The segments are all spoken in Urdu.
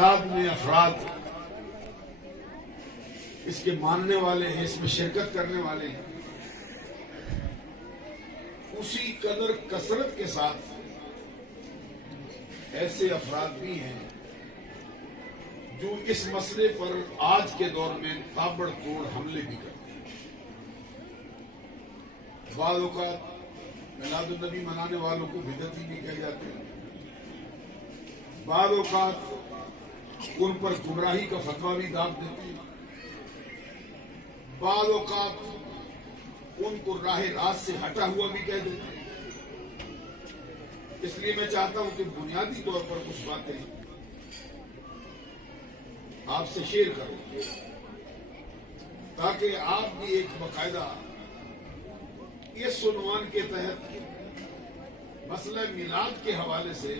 تعداد میں افراد اس کے ماننے والے ہیں، اس میں شرکت کرنے والے ہیں، اسی قدر کثرت کے ساتھ ایسے افراد بھی ہیں جو اس مسئلے پر آج کے دور میں تابڑ توڑ حملے بھی کرتے ہیں۔ بعض اوقات میلاد النبی منانے والوں کو بدعتی بھی کہے جاتے ہیں، بعض اوقات ان پر گمراہی کا فتویٰ بھی داغ دیتے ہیں، بعض اوقات ان کو راہ راست سے ہٹا ہوا بھی کہہ دیتے ہیں۔ اس لیے میں چاہتا ہوں کہ بنیادی طور پر کچھ باتیں آپ سے شیئر کروں تاکہ آپ بھی ایک باقاعدہ اس عنوان کے تحت مسئلہ میلاد کے حوالے سے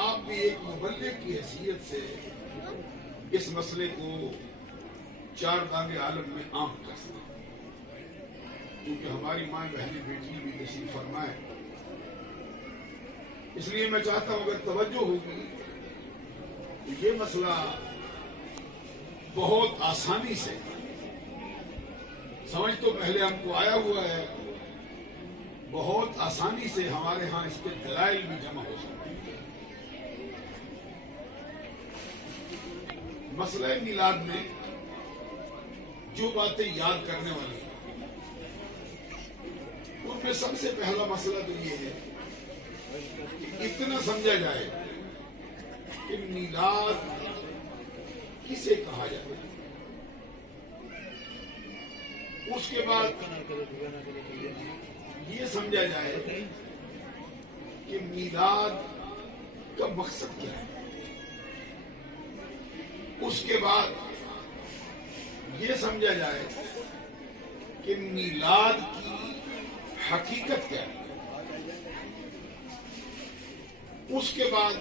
آپ بھی ایک مبلغ کی حیثیت سے اس مسئلے کو چار دانگ عالم میں عام کر سکیں، کیونکہ ہماری ماں بہنیں بیٹی بھی تشریف فرما ہے۔ اس لیے میں چاہتا ہوں اگر توجہ ہوگی تو یہ مسئلہ بہت آسانی سے سمجھ تو پہلے ہم کو آیا ہوا ہے، بہت آسانی سے ہمارے ہاں اس کے دلائل بھی جمع ہو سکتے ہیں۔ مسئلہ میلاد میں جو باتیں یاد کرنے والی ہیں ان میں سب سے پہلا مسئلہ تو یہ ہے کہ اتنا سمجھا جائے کہ میلاد کسے کہا جائے، اس کے بعد یہ سمجھا جائے کہ میلاد کا مقصد کیا ہے، اس کے بعد یہ سمجھا جائے کہ میلاد کی حقیقت کیا ہے، اس کے بعد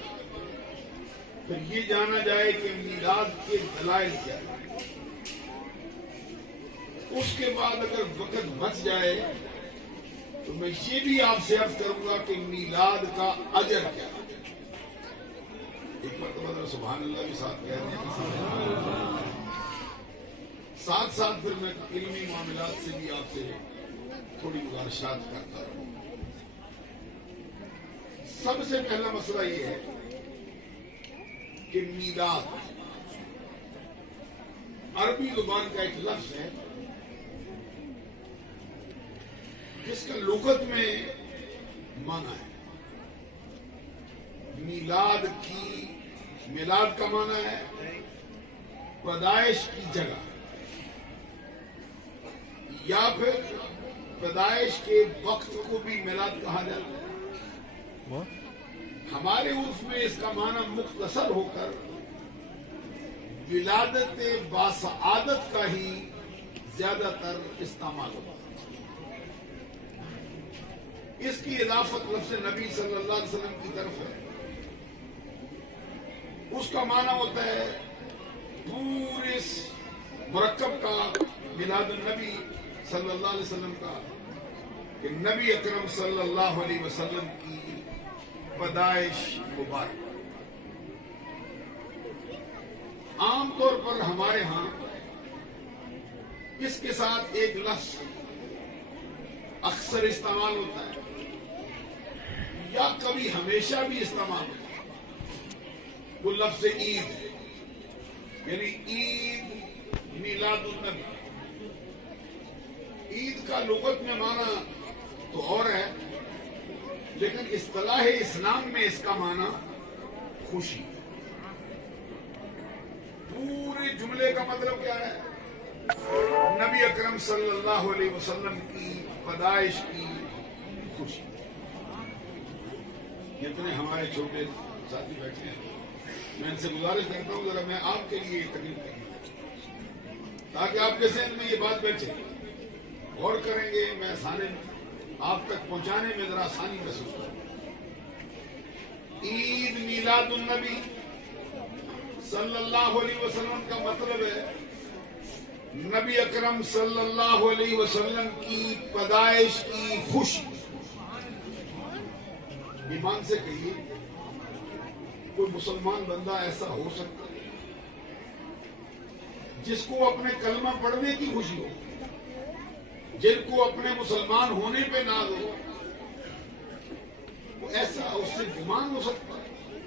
پھر یہ جانا جائے کہ میلاد کے دلائل کیا ہے، اس کے بعد اگر وقت بچ جائے تو میں یہ بھی آپ سے عرض کروں گا کہ میلاد کا اجر کیا ہے۔ ایک مرتبہ سبحان اللہ کے ساتھ کہہ رہے ہیں، ساتھ ساتھ پھر میں علمی معاملات سے بھی آپ سے تھوڑی گزارشات کرتا رہوں۔ سب سے پہلا مسئلہ یہ ہے کہ میلاد عربی زبان کا ایک لفظ ہے جس کا لغت میں معنی ہے میلاد کا معنی ہے پیدائش کی جگہ، یا پھر پیدائش کے وقت کو بھی میلاد کہا جاتا ہے۔ ہمارے عرف میں اس کا معنی مختصر ہو کر ولادت باسعادت کا ہی زیادہ تر استعمال ہوتا ہے۔ اس کی اضافت لفظ نبی صلی اللہ علیہ وسلم کی طرف ہے، اس کا معنی ہوتا ہے پورے اس مرکب کا، میلاد النبی صلی اللہ علیہ وسلم کا، کہ نبی اکرم صلی اللہ علیہ وسلم کی پیدائش مبارک۔ عام طور پر ہمارے ہاں اس کے ساتھ ایک لفظ اکثر استعمال ہوتا ہے یا کبھی ہمیشہ بھی استعمال ہوتا ہے، وہ لفظ عید ہے، یعنی عید میلاد النبی۔ عید کا لغت میں معنی تو اور ہے، لیکن اصطلاح اسلام میں اس کا معنی خوشی۔ پورے جملے کا مطلب کیا ہے؟ نبی اکرم صلی اللہ علیہ وسلم کی پیدائش کی خوشی۔ جتنے ہمارے چھوٹے ساتھی بیٹھے ہیں میں ان سے گزارش کرتا ہوں ذرا میں آپ کے لیے یہ تقریر کروں تاکہ آپ کے ذہن میں یہ بات بیٹھے، غور کریں گے، میں آسانی آپ تک پہنچانے میں ذرا آسانی محسوس کروں۔ عید میلاد النبی صلی اللہ علیہ وسلم کا مطلب ہے نبی اکرم صلی اللہ علیہ وسلم کی پیدائش کی خوشی۔ ایمان سے کہیے کوئی مسلمان بندہ ایسا ہو سکتا ہے جس کو اپنے کلمہ پڑھنے کی خوشی ہو، جن کو اپنے مسلمان ہونے پہ ناز ہو، وہ ایسا اس سے گمان ہو سکتا ہے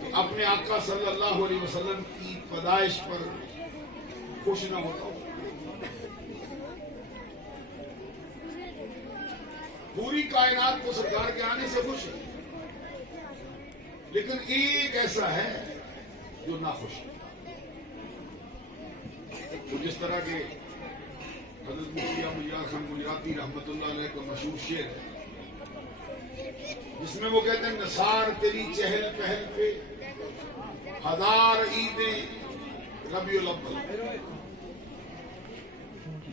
کہ اپنے آقا صلی اللہ علیہ وسلم کی پیدائش پر خوش نہ ہوتا ہو؟ پوری کائنات کو سرکار کے آنے سے خوش ہے، لیکن ایک ایسا ہے جو ناخوش ہے۔ تو جس طرح کے حضرت مفتی احمد خان گجراتی رحمۃ اللہ علیہ کا مشہور شعر ہے، جس میں وہ کہتے ہیں نثار تیری چہل پہل پہ ہزار عیدیں ربیع الاول،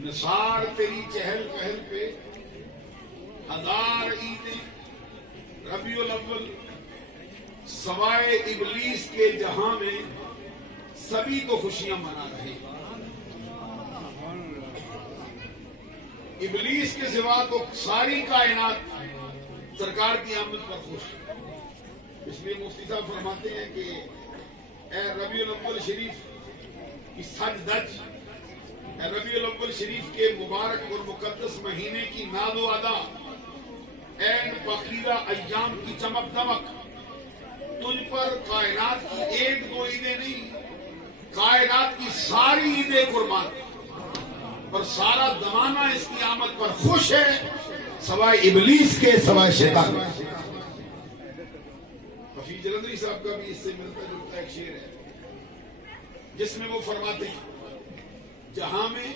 نثار تیری چہل پہل پہ ہزار عیدیں ربیع الاول، سوائے ابلیس کے جہاں میں سبھی تو خوشیاں منا رہے ہیں۔ ابلیس کے سوا تو ساری کائنات سرکار کی آمد پر خوش ہے۔ اس لیے مفتی صاحب فرماتے ہیں کہ اے ربیع الاول شریف کی سج دج، اے ربیع الاول شریف کے مبارک اور مقدس مہینے کی ناز و ادا، این پاکیزہ ایام کی چمک دمک، تجھ پر کائنات کی ایک دو عیدیں نہیں، کائنات کی ساری عیدیں قربان، اور سارا زمانہ اس کی آمد پر خوش ہے، سوائے ابلیس کے، سوائے شیطان۔ حفیظ جلندری صاحب کا بھی اس سے ملتا جلتا ایک شعر ہے جس میں وہ فرماتے ہیں جہاں میں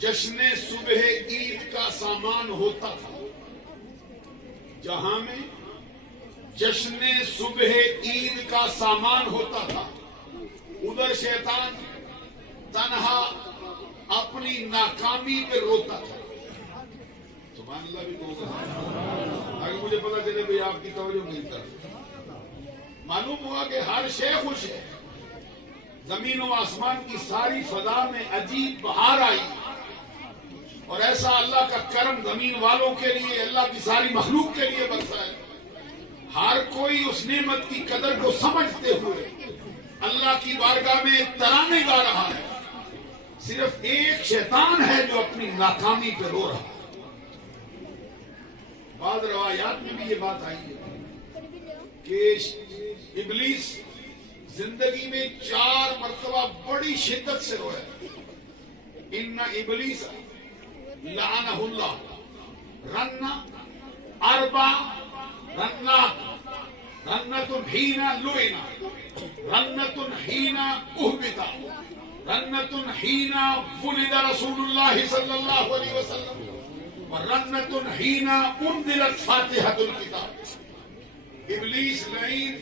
جشن صبح عید کا سامان ہوتا تھا، جہاں میں جشن صبح عید کا سامان ہوتا تھا، ادھر شیطان تنہا اپنی ناکامی پہ روتا تھا۔ سبحان اللہ بھی تو آگے مجھے پتا چلے بھئی آپ کی توجہ نہیں طرف معلوم ہوا کہ ہر شے خوش ہے، زمین و آسمان کی ساری فضا میں عجیب بہار آئی، اور ایسا اللہ کا کرم زمین والوں کے لیے، اللہ کی ساری مخلوق کے لیے برسا ہے۔ ہر کوئی اس نعمت کی قدر کو سمجھتے ہوئے اللہ کی بارگاہ میں ترانے گا رہا ہے، صرف ایک شیطان ہے جو اپنی ناکامی پہ رو رہا ہے۔ بعض روایات میں بھی یہ بات آئی ہے کہ ابلیس زندگی میں 4 مرتبہ بڑی شدت سے رویا۔ ان ابلیس لعنہ اللہ رن اربع رنات، رنت حین لعن، رنت حین اہبط، رنت حین ولد رسول اللہ صلی اللہ علیہ وسلم، اور رنت حین انزلت فاتحۃ الکتاب۔ ابلیس لعین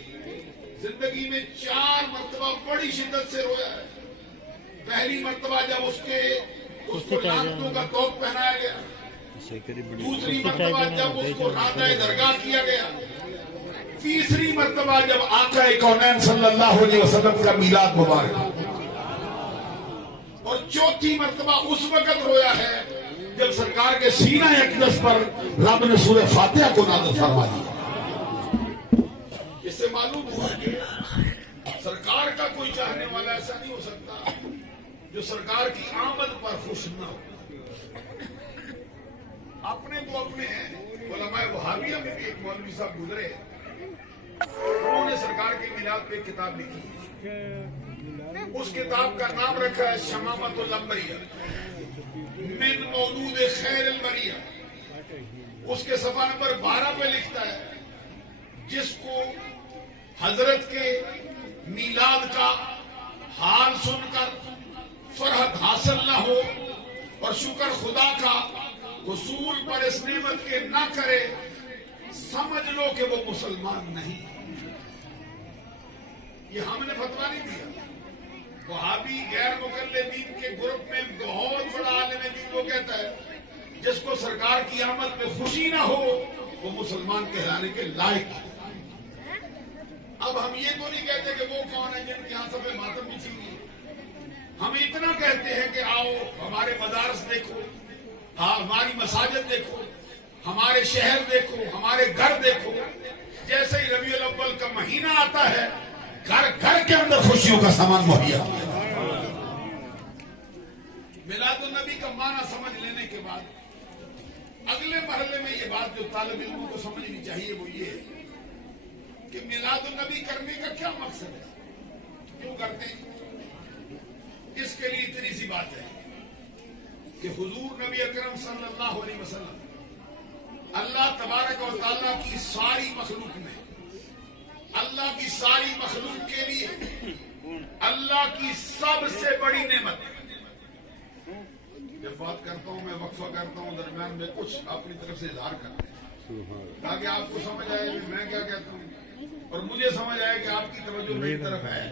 زندگی میں 4 مرتبہ بڑی شدت سے رویا ہے۔ پہلی مرتبہ جب اس کو لعنتوں کا توق پہنایا گیا، دوسری مرتبہ جب اس کو رادہ درگاہ کیا گیا، تیسری مرتبہ جب آقا کونین صلی اللہ علیہ وسلم کا میلاد مبارک، اور چوتھی مرتبہ اس وقت رویا ہے جب سرکار کے سینہ اقدس پر رب نے سورہ فاتحہ کو نازل فرما دیا۔ اس سے معلوم ہوا کہ سرکار کا کوئی چاہنے والا ایسا نہیں ہو سکتا جو سرکار کی آمد پر خوش نہ ہو۔ اپنے تو اپنے ہیں، علماء وہابیہ میں بھی ایک مولوی صاحب گزرے ہیں، انہوں نے سرکار کے میلاد پہ ایک کتاب لکھی ہے۔ اس کتاب کا نام رکھا ہے شمامۃ الانبیاء من مولود خیر البریہ۔ اس کے صفحہ نمبر 12 پہ لکھتا ہے جس کو حضرت کے میلاد کا حال سن کر فرحت حاصل نہ ہو اور شکر خدا کا حصول پر اس نعمت کے نہ کرے، سمجھ لو کہ وہ مسلمان نہیں۔ یہ ہم نے فتویٰ نہیں دیا، وہابی غیر مقلدین کے گروپ میں بہت بڑا عالم دین وہ کہتا ہے جس کو سرکار کی آمد میں خوشی نہ ہو وہ مسلمان کہلانے کے لائق ہے۔ اب ہم یہ تو نہیں کہتے کہ وہ کون ہیں جن کے ہاں سب ماتم بچھی ہوئی، ہم اتنا کہتے ہیں کہ آؤ ہمارے مدارس دیکھو، ہماری مساجد دیکھو، ہمارے شہر دیکھو، ہمارے گھر دیکھو، جیسے ہی ربیع الاول کا مہینہ آتا ہے گھر گھر کے اندر خوشیوں کا سامان مہیا کیا۔ میلاد النبی کا معنی سمجھ لینے کے بعد اگلے مرحلے میں یہ بات جو طالب علموں کو سمجھنی چاہیے وہ یہ ہے کہ میلاد النبی کرنے کا کیا مقصد ہے، کیوں کرتے ہیں؟ اس کے لیے اتنی سی بات ہے کہ حضور نبی اکرم صلی اللہ علیہ وسلم اللہ تبارک و تعالیٰ کی ساری مخلوق میں، اللہ کی ساری مخلوق کے لیے اللہ کی سب سے بڑی نعمت۔ جب بات کرتا ہوں میں وقفہ کرتا ہوں درمیان میں کچھ اپنی طرف سے اظہار کرتے ہیں تاکہ آپ کو سمجھ آئے کہ میں کیا کہتا ہوں اور مجھے سمجھ آئے کہ آپ کی توجہ میری طرف ہے۔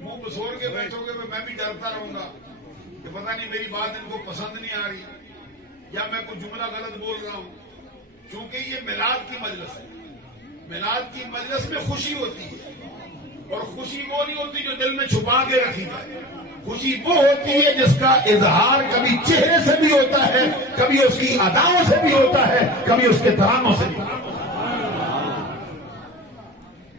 منہ بسور کے بیٹھو گے میں بھی ڈرتا رہوں گا کہ پتہ نہیں میری بات ان کو پسند نہیں آ رہی یا میں کوئی جملہ غلط بول رہا ہوں، کیونکہ یہ میلاد کی مجلس ہے۔ میلاد کی مجلس میں خوشی ہوتی ہے اور خوشی وہ نہیں ہوتی جو دل میں چھپا کے رکھی جائے، خوشی وہ ہوتی ہے جس کا اظہار کبھی چہرے سے بھی ہوتا ہے، کبھی اس کی اداؤں سے بھی ہوتا ہے، کبھی اس کے ترانوں سے بھی ہوتا ہے۔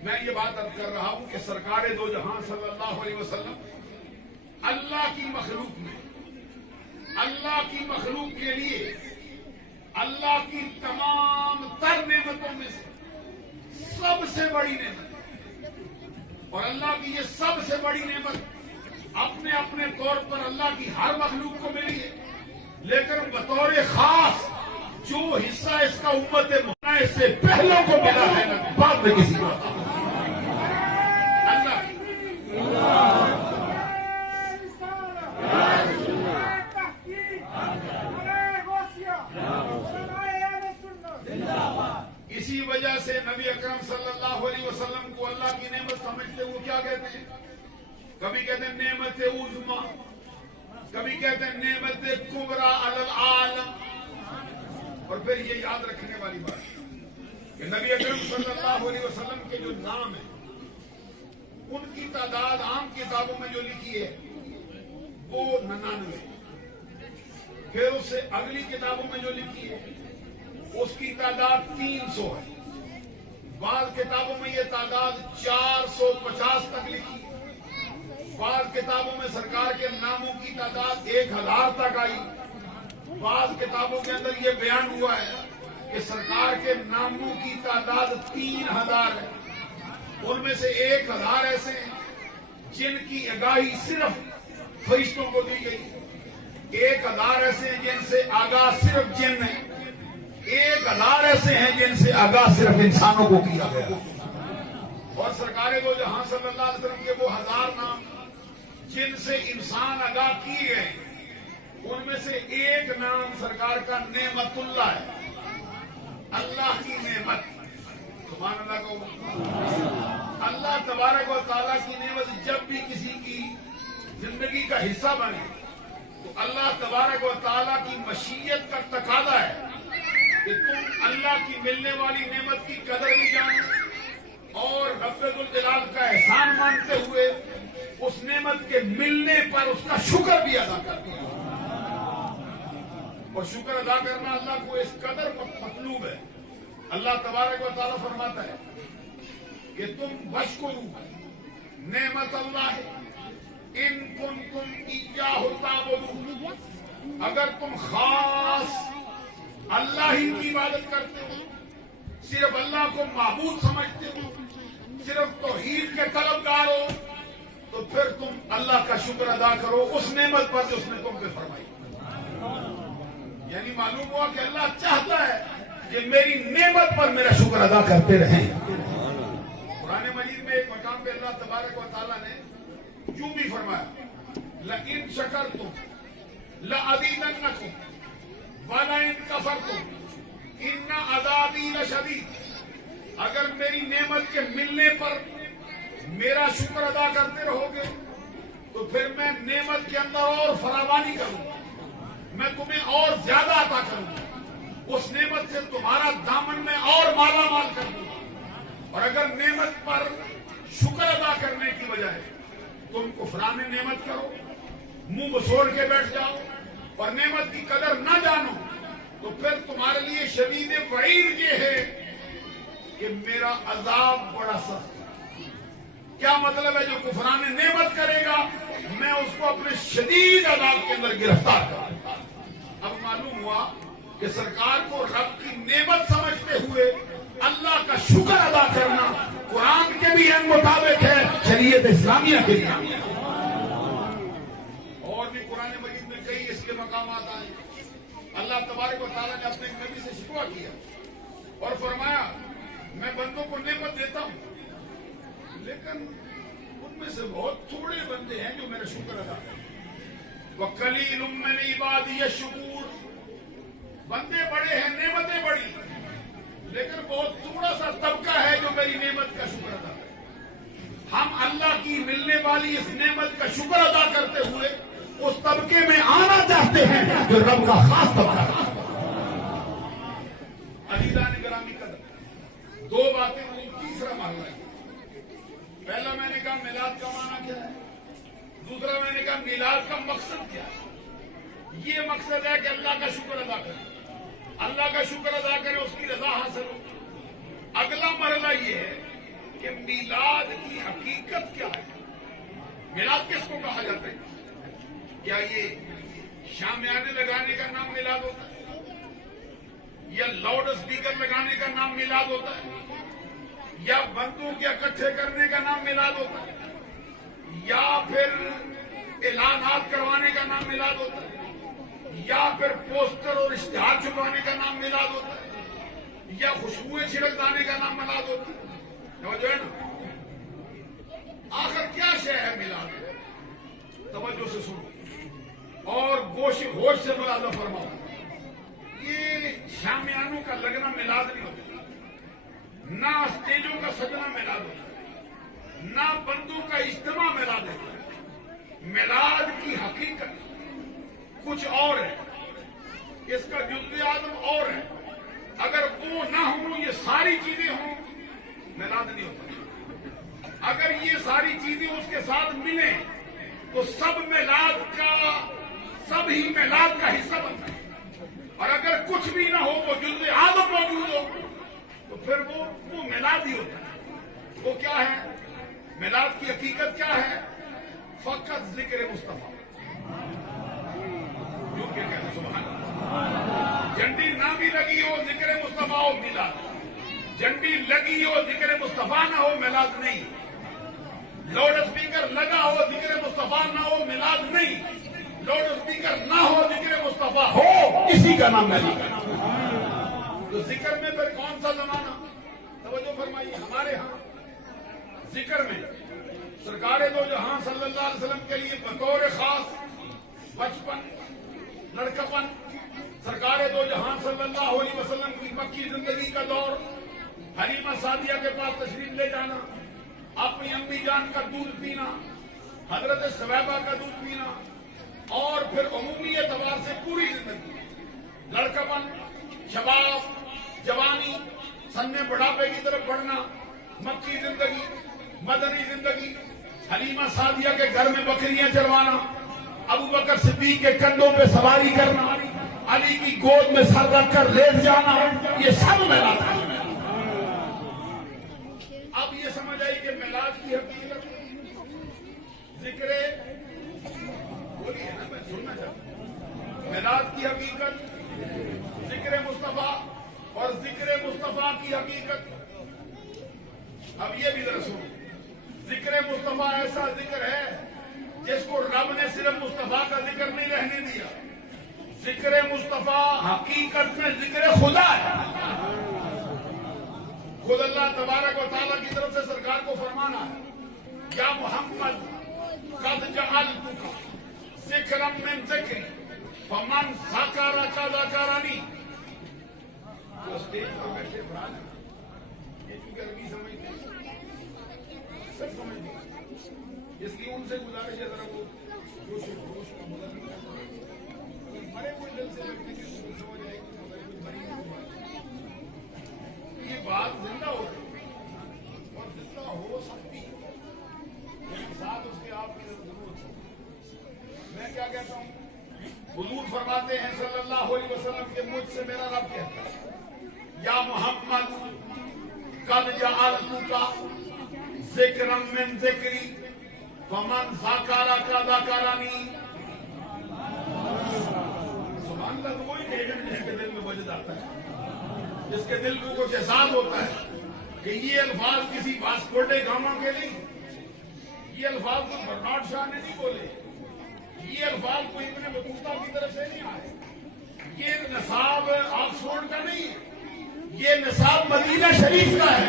میں یہ بات اب کر رہا ہوں کہ سرکار دو جہاں صلی اللہ علیہ وسلم اللہ کی مخلوق میں، اللہ کی مخلوق کے لیے اللہ کی تمام تر نعمتوں میں سے سب سے بڑی نعمت، اور اللہ کی یہ سب سے بڑی نعمت اپنے اپنے طور پر اللہ کی ہر مخلوق کو ملی ہے، لیکن بطور خاص جو حصہ اس کا امت محمد سے پہلوں کو ملا ہے بعد میں کسی کو اللہ اسی وجہ سے نبی اکرم صلی اللہ علیہ وسلم کو اللہ کی نعمت سمجھتے وہ کیا کہتے ہیں؟ کبھی کہتے ہیں نعمت عظما، کبھی کہتے ہیں نعمت کبریٰ علی العالم۔ اور پھر یہ یاد رکھنے والی بات کہ نبی اکرم صلی اللہ علیہ وسلم کے جو نام ہیں ان کی تعداد عام کتابوں میں جو لکھی ہے وہ 99، پھر اس سے اگلی کتابوں میں جو لکھی ہے اس کی تعداد 300 ہے، بعض کتابوں میں یہ تعداد 450 تک لکھی ہے، بعض کتابوں میں سرکار کے ناموں کی تعداد 1000 تک آئی، بعض کتابوں کے اندر یہ بیان ہوا ہے کہ سرکار کے ناموں کی تعداد 3000 ہے، ان میں سے 1000 ایسے ہیں جن کی آگاہی صرف فرشتوں کو دی گئی، 1000 ایسے ہیں جن سے آگاہ صرف جن ہیں، 1000 ایسے ہیں جن سے آگاہ صرف انسانوں کو کیا گیا، اور سرکار دو جہاں صلی اللہ علیہ وسلم کے وہ 1000 نام جن سے انسان آگاہ کیے گئے ان میں سے ایک نام سرکار کا نعمت اللہ ہے، اللہ کی نعمت۔ سبحان اللہ کو اللہ تبارک و تعالیٰ کی نعمت جب بھی کسی کی زندگی کا حصہ بنے تو اللہ تبارک و تعالیٰ کی مشیت کا تقاضا ہے کہ تم اللہ کی ملنے والی نعمت کی قدر بھی جانو اور رب الجلال کا احسان مانتے ہوئے اس نعمت کے ملنے پر اس کا شکر بھی ادا کرتے ہیں، اور شکر ادا کرنا اللہ کو اس قدر مطلوب ہے۔ اللہ تبارک و تعالیٰ فرماتا ہے کہ تم واشکروا نعمت اللہ ان کنتم ایاہ تعبدون، اگر تم خاص اللہ ہی کی عبادت کرتے ہو، صرف اللہ کو معبود سمجھتے ہو، صرف توحید کے طلبگار ہو، تو پھر تم اللہ کا شکر ادا کرو اس نعمت پر جو اس نے تم پہ فرمائی۔ یعنی معلوم ہوا کہ اللہ چاہتا ہے کہ میری نعمت پر میرا شکر ادا کرتے رہیں۔ قرآن مجید میں ایک مقام پہ اللہ تبارک و تعالیٰ نے یوں بھی فرمایا لَإِن شَكَرْتُمْ لَأَزِيدَنَّكُمْ وَلَئِن كَفَرْتُمْ إِنَّ عَذَابِي لَشَدِيدٌ، اگر میری نعمت کے ملنے پر میرا شکر ادا کرتے رہو گے تو پھر میں نعمت کے اندر اور فراوانی کروں گا، میں تمہیں اور زیادہ عطا کروں گا، اس نعمت سے تمہارا دامن میں اور مالا مال کر دوں گا۔ اور اگر نعمت پر شکر ادا کرنے کی بجائے تم کفران نعمت کرو، منہ بسوڑ کے بیٹھ جاؤ اور نعمت کی قدر نہ جانو، تو پھر تمہارے لیے شدید وعید یہ ہے کہ میرا عذاب بڑا سخت ہے. کیا مطلب ہے؟ جو کفران نعمت کرے گا میں اس کو اپنے شدید عذاب کے اندر گرفتار کروں گا. اب معلوم ہوا کہ سرکار کو رب کی نعمت سمجھتے ہوئے اللہ کا شکر ادا کرنا قرآن کے بھی عین مطابق ہے، شریعت اسلامیہ کے لیے. اور بھی قرآن مجید میں کئی اس کے مقامات آئے. اللہ تبارک و تعالیٰ نے اپنے نبی سے شکوہ کیا اور فرمایا میں بندوں کو نعمت دیتا ہوں لیکن ان میں سے بہت تھوڑے بندے ہیں جو میرا شکر ادا کریں. وَقَلِيلٌ مِّنْ عِبَادِيَ الشُّكُورُ، بندے بڑے ہیں، نعمتیں بڑی، لیکن بہت تھوڑا سا طبقہ ہے جو میری نعمت کا شکر ادا کرے. ہم اللہ کی ملنے والی اس نعمت کا شکر ادا کرتے ہوئے اس طبقے میں آنا چاہتے ہیں جو رب کا خاص طبقہ ہے. عزیزان گرامی قدر، دو باتیں ہوئی، تیسرا مرحلہ ہے. پہلا میں نے کہا میلاد کا معنی کیا ہے، دوسرا میں نے کہا میلاد کا مقصد کیا ہے. یہ مقصد ہے کہ اللہ کا شکر ادا کریں، اللہ کا شکر ادا کریں، اس کی رضا حاصل ہو. اگلا مرحلہ یہ ہے کہ میلاد کی حقیقت کیا ہے. میلاد کس کو کہا جاتا ہے؟ کیا یہ شامیانے لگانے کا نام میلاد ہوتا ہے، یا لاؤڈ اسپیکر لگانے کا نام میلاد ہوتا ہے، یا بندوں کے اکٹھے کرنے کا نام میلاد ہوتا ہے، یا پھر اعلانات کروانے کا نام میلاد ہوتا ہے، یا پھر پوسٹر اور اشتہار چھپانے کا نام میلاد ہوتا ہے، یا خوشبوئیں چھڑک دانے کا نام میلاد ہوتا ہے. توجہ ہے نا؟ آخر کیا شے ہے میلاد؟ توجہ سے سنو اور گوش ہوش سے ملازہ فرماؤ. یہ شامیانوں کا لگنا میلاد نہیں ہوتا، نہ اسٹیجوں کا سجنا میلاد ہوتا، نہ بندوں کا اجتماع میلاد ہوتا. میلاد کی حقیقت کچھ اور ہے، اس کا جزء عالم اور ہے. اگر وہ نہ ہوں، یہ ساری چیزیں ہوں، میلاد نہیں ہوتا. اگر یہ ساری چیزیں اس کے ساتھ ملیں تو سب ہی میلاد کا حصہ بنتا ہے. اور اگر کچھ بھی نہ ہو، وہ جزء عالم موجود ہو، تو پھر وہ میلاد ہی ہوتا ہے. وہ کیا ہے؟ میلاد کی حقیقت کیا ہے؟ فقط ذکر مصطفیٰ. جو کہ کہتے ہیں سبحان اللہ. جھنڈی نہ بھی لگی ہو، ذکر مصطفیٰ ہو، میلاد. جھنڈی لگی ہو، ذکر مصطفیٰ نہ ہو، میلاد نہیں. لاؤڈ اسپیکر لگا ہو، ذکر مصطفیٰ نہ ہو، میلاد نہیں. لاؤڈ اسپیکر نہ ہو، ذکر مصطفیٰ ہو، اسی کا نام میلاد. تو ذکر میں پھر کون سا زمانہ؟ توجہ فرمائیے. ہمارے ہاں ذکر میں سرکار دو جہاں صلی اللہ علیہ وسلم کے لیے بطور خاص بچپن، لڑکپن، سرکار دو جہاں صلی اللہ علیہ وسلم کی مکی زندگی کا دور، حلیمہ سعدیہ کے پاس تشریف لے جانا، اپنی امی جان کا دودھ پینا، حضرت ثویبہ کا دودھ پینا، اور پھر عمومی اعتبار سے پوری زندگی، لڑکپن، شباب، جوانی، سن بڑھاپے کی طرف بڑھنا، مکی زندگی، مدنی زندگی، حلیمہ سعدیہ کے گھر میں بکریاں چروانا، ابو بکر صدیق کے کندھوں پہ سواری کرنا، علی کی گود میں سر رکھ کر لیٹ جانا، یہ سب میلاد ہے. اب یہ سمجھ آئی کہ میلاد کی حقیقت ذکر، بولیے نا، میں سننا چاہتا ہوں. میلاد کی حقیقت ذکر مصطفیٰ، اور ذکر مصطفیٰ کی حقیقت. اب یہ بھی ذرا سنو. ذکر مصطفیٰ ایسا ذکر ہے جس کو رب نے صرف مصطفیٰ کا ذکر نہیں رہنے دیا. ذکر مصطفیٰ حقیقت میں ذکر خدا ہے. خود اللہ تبارک و تعالیٰ کی طرف سے سرکار کو فرمانا ہے، یا محمد قد جعلتک ذکرا من ذکری فمن ذکرک ذکرنی. جو اسٹیج پر بیٹھے بران یہ چونکہ عربی سمجھتے ہیں، سب سمجھتے ہیں، اس لیے ان سے گزارش ہے ذرا وہ جوش و خروش کا مدد مرے ہوئے دل سے لگنے کی سمجھ آئے کہ یہ بات زندہ ہو رہی اور زندہ ہو سکتی ہے، ساتھ اس کے آپ کی ضرورت ہے. میں کیا کہتا ہوں؟ حضور فرماتے ہیں صلی اللہ علیہ وسلم کہ مجھ سے میرا رب کہتا ہے، یا محمد قد جعلتک ذکرا من ذکری فمن ذکرک ذکرنی. سبحان اللہ. تو وہی کہے گا جس کے دل میں وجد آتا ہے، جس کے دل کو کچھ احساس ہوتا ہے کہ یہ الفاظ کسی واسکو ڈے گاما کے نہیں، یہ الفاظ کوئی برنارڈ شاہ نے نہیں بولے، یہ الفاظ کوئی ابن بطوطہ کی طرف سے نہیں آئے، یہ نصاب آکسفورڈ کا نہیں ہے، یہ نصاب مدینہ شریف کا ہے.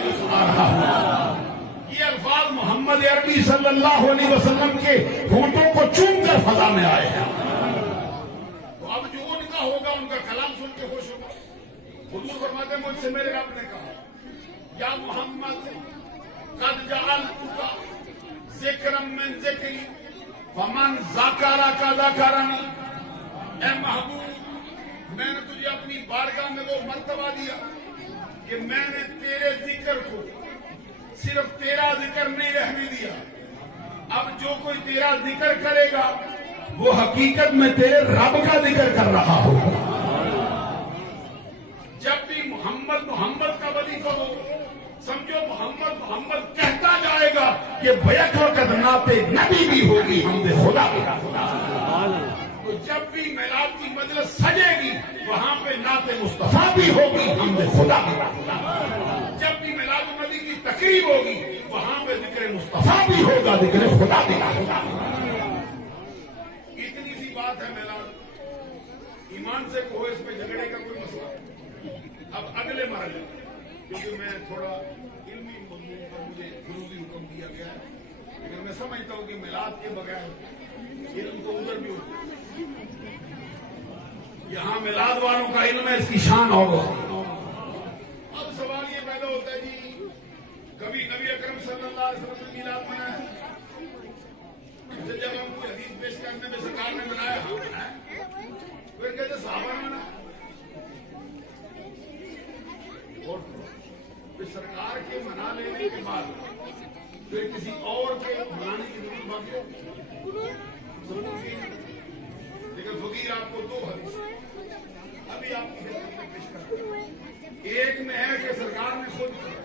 یہ الفاظ محمد عربی صلی اللہ علیہ وسلم کے ہونٹوں کو چوم کر فضا میں آئے ہیں. تو اب جو ان کا ہوگا ان کا کلام سن کے خوش ہوگا. حضور فرماتے ہیں مجھ سے میرے رب نے کہا یا محمد قد جعلتک ذکرا من ذکری فمن ذکرک ذکرنی. اے محبوب میں نے تجھے اپنی بارگاہ میں وہ مرتبہ دیا کہ میں نے تیرے ذکر کو صرف تیرا ذکر نہیں رہنے دیا. اب جو کوئی تیرا ذکر کرے گا وہ حقیقت میں تیرے رب کا ذکر کر رہا ہوگا. جب بھی محمد محمد کا وظیفہ ہو سمجھو محمد محمد کہتا جائے گا کہ بیک وقت نعت نبی بھی ہوگی حمد خدا. تو جب بھی میلاد کی مجلس سجے گی وہاں پہ نعت مصطفیٰ بھی ہوگی حمد خدا. جب بھی میلاد النبی کی تقریب ہوگی وہاں پہ ذکر مصطفیٰ بھی ہوگا، ذکر خدا بھی ہوگا. اتنی سی بات ہے میلاد. ایمان سے کہو اس پہ جھگڑے کا کوئی مسئلہ. اب اگلے مرحلے کیونکہ میں تھوڑا علمی مضمون پر مجھے ضروری حکم دیا گیا ہے، لیکن میں سمجھتا ہوں کہ میلاد کے بغیر علم تو ادھر بھی ہوتا ہے. یہاں میلاد والوں کا علم ہے، اس کی شان اور اب سوال یہ پیدا ہوتا ہے جی کبھی نبی اکرم صلی اللہ علیہ وسلم نے میلاد منایا، جب ہم کوئی حدیث پیش کرنے میں سرکار نے منایا پھر کہتے صحابہ نے منایا، اور پھر سرکار کے منا لینے کے بعد پھر کسی اور کے منانے کی ضرورت باقی ہوگی. لیکن فقیر آپ کو دو حدیث ابھی آپ کی پیش کرتے ہیں. ایک میں ہے کہ سرکار نے خود کیا،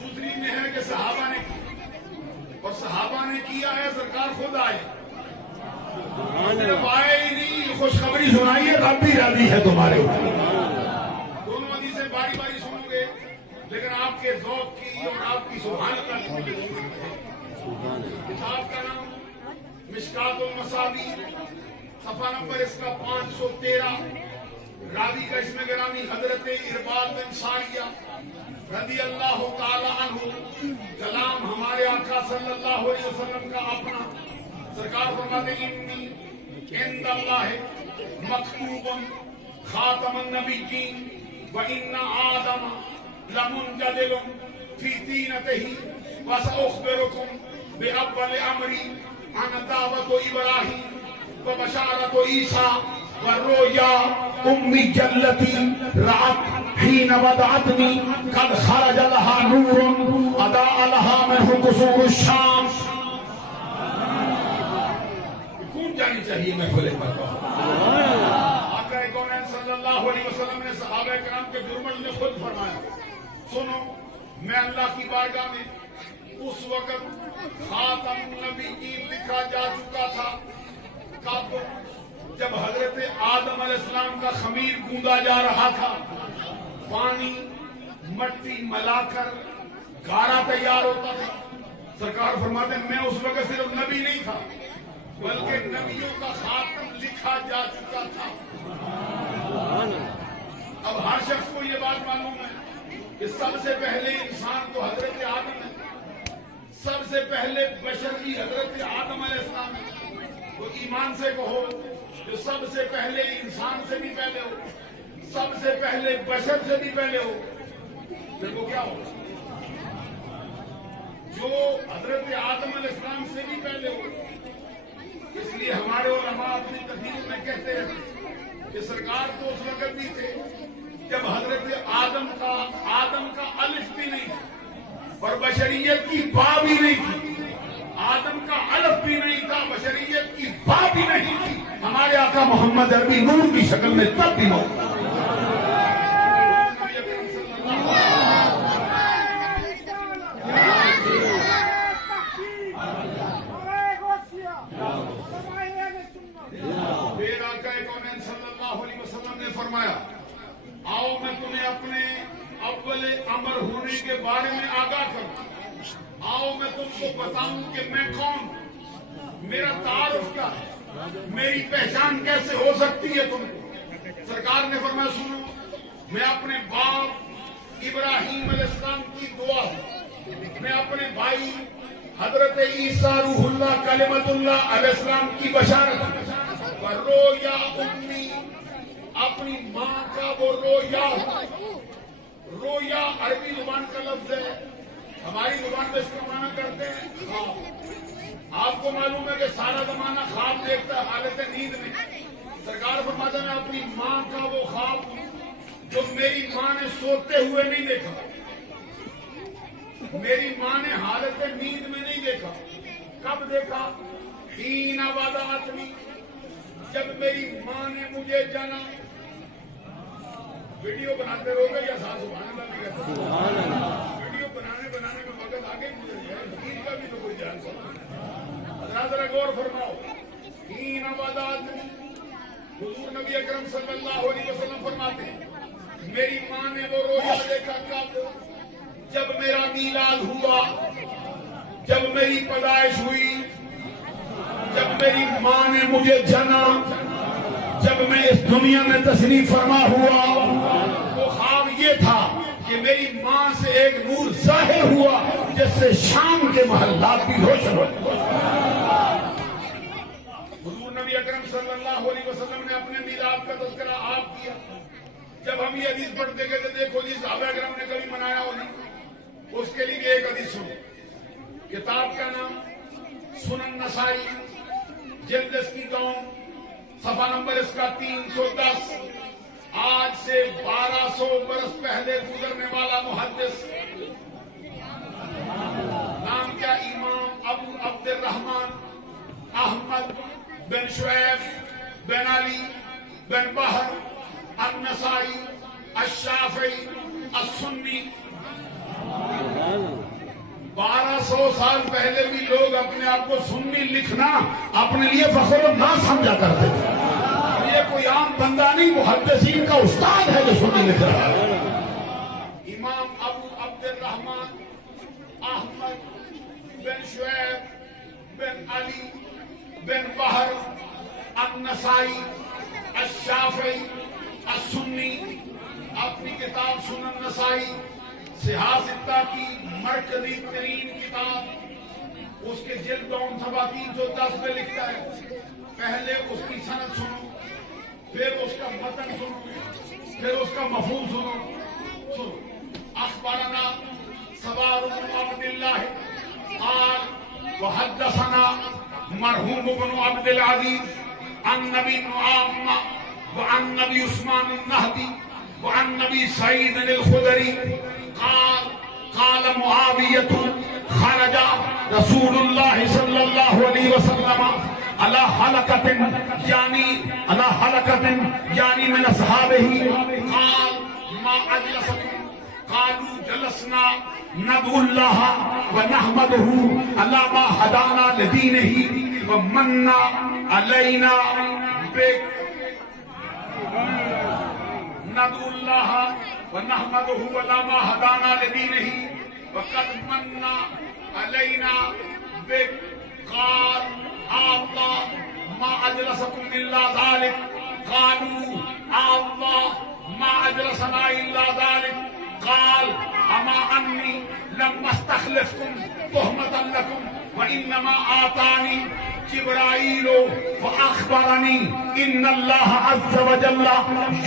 دوسری میں ہے کہ صحابہ نے کیا. اور صحابہ نے کیا ہے سرکار خود آئے، صرف آئے ہی نہیں خوشخبری سنائیے رب بھی راضی ہے تمہارے اوپر. دونوں حدیثیں باری باری سنو گے لیکن آپ کے ذوق کی اور آپ کی سبحان اللہ کی کتاب کا نام مشکات المصابیح، صفحہ نمبر اس کا 513. راوی کا اس میں گرامی حضرت ارباد بن ساریہ رضی اللہ تعالی عنہ. کلام ہمارے آقا صلی اللہ علیہ وسلم کا اپنا. سرکار فرماتے انی عند اللہ مکتوب خاتم النبیین وان آدم لمنجدل فی طینتہ وساخبرکم باول امری عن دعوت ابراہیم وبشارت عیسیٰ والرؤیا امی جلتی رأت حین وضعتنی قد خرج لها نور اضاء لها منه قصور الشام. کون جانی چاہیے محفل پر. آقا کونین صلی اللہ علیہ وسلم نے صحابہ کرام کے جرمن میں خود فرمایا سنو میں اللہ کی بارگاہ میں اس وقت خاتم النبیین لکھا جا چکا تھا کب جب حضرت آدم علیہ السلام کا خمیر گوندا جا رہا تھا، پانی مٹی ملا کر گارا تیار ہوتا تھا. سرکار فرماتے ہیں میں اس وقت صرف نبی نہیں تھا بلکہ نبیوں کا خاتم لکھا جا چکا تھا. اب ہر شخص کو یہ بات معلوم ہے کہ سب سے پہلے انسان تو حضرت آدم ہے، سب سے پہلے بشر بھی حضرت آدم علیہ السلام ہے. تو ایمان سے کہو جو سب سے پہلے انسان سے بھی پہلے ہو، سب سے پہلے بشر سے بھی پہلے ہو، پھر وہ کیا ہو جو حضرت آدم علیہ السلام سے بھی پہلے ہو. اس لیے ہمارے علماء اپنی تقریر میں کہتے ہیں کہ سرکار تو اس وقت بھی تھے جب حضرت آدم کا الف بھی نہیں تھا اور بشریت کی با بھی نہیں تھی. آدم کا الف بھی نہیں تھا، بشریت کی با بھی نہیں تھی. ہمارے آقا محمد عربی نور کی شکل میں تب بھی موجود. میں تم کو بتاؤں کہ میں کون ہوں، میرا تعارف کیا ہے، میری پہچان کیسے ہو سکتی ہے تم کو؟ سرکار نے فرمایا سنو، میں اپنے باپ ابراہیم علیہ السلام کی دعا ہوں، میں اپنے بھائی حضرت عیسیٰ روح اللہ کلمۃ اللہ علیہ السلام کی بشارت ہوں، رویا امی، اپنی ماں کا وہ رویا، رویا عربی زبان کا لفظ ہے، ہماری زبان میں اس کا معنی کرتے ہیں خواب۔ آپ کو معلوم ہے کہ سارا زمانہ خواب دیکھتا ہے حالت نیند میں، سرکار فرماتا ہے میں اپنی ماں کا وہ خواب ہوں جو میری ماں نے سوتے ہوئے نہیں دیکھا، میری ماں نے حالت نیند میں نہیں دیکھا۔ کب دیکھا؟ حین ودعتنی، جب میری ماں نے مجھے جانا۔ ویڈیو بناتے رہو گے یا ساتھ سبحان اللہ بھی کہتے ہیں؟ ویڈیو بنانے میں وقت آگے گزر گیا، حقیقت کا بھی تو کوئی جان سکتا۔ حضرات ذرا غور فرماؤ، حین ودعتنی، حضور نبی اکرم صلی اللہ علیہ وسلم فرماتے ہیں میری ماں نے وہ رویا دیکھا کب؟ جب میرا میلاد ہوا، جب میری پیدائش ہوئی، جب میری ماں نے مجھے جنا، جب میں اس دنیا میں تشریف فرما ہوا۔ وہ خواب یہ تھا کہ میری ماں سے ایک نور ظاہر ہوا جس سے شام کے محلات بھی روشن ہوئے۔ حضور نبی اکرم صلی اللہ علیہ وسلم نے اپنے میلاد کا تذکرہ آپ کیا۔ جب ہم یہ حدیث پڑھتے گئے تھے دیکھو جی صحابہ کرام نے کبھی منایا ہو نہیں، اس کے لیے ایک حدیث سنو۔ کتاب کا نام سنن نسائی، جلد اس کی 9، صفحہ نمبر اس کا 310۔ آج سے 1200 برس پہلے گزرنے والا محدث، نام کیا؟ امام ابو عبد الرحمن احمد بن شعیب بن علی بن بحر النسائی الشافعی السنی۔ 1200 سال پہلے بھی لوگ اپنے آپ کو سنی لکھنا اپنے لیے فخر و ناز سمجھا کرتے تھے۔ یہ کوئی عام بندہ نہیں، محدثین کا استاد ہے جو سنی لکھ رہا ہے۔ امام ابو عبد الرحمن احمد بن شعیب بن علی بن بحر النسائی الشافعی السنی، اپنی کتاب سنن نسائی صحاح ستہ کی مرکزی ترین کتاب، اس کے جلد 9 صفحہ 310 میں لکھتا ہے پہلے اس کی سند سنو، پھر اس کا متن سنو، پھر اس کا مفہوم سنو۔ اخبرنا سوار بن عبد اللہ قال وحدثنا مرحوم بن عبد العزیز عن نبی نعام وعن نبی عثمان النہدی وعن نبی سعید الخدری قال قال معاویۃ خرج رسول اللہ صلی اللہ علیہ وسلم على حلقة يعني من اصحابه قال ما اجلسكم قالوا جلسنا ندعو الله ونحمده على ما هدانا لدينه ومن علينا ندعو الله ونحمده على ما هدانا لدينه وقد من علينا بك قال الله ما اجلسكم الا ذلك قالوا الله ما اجلسنا الا ذلك قال اما انی لم استخلفکم تہمة لکم وانما آتانی جبرائیل فاخبرنی ان اللہ عز وجل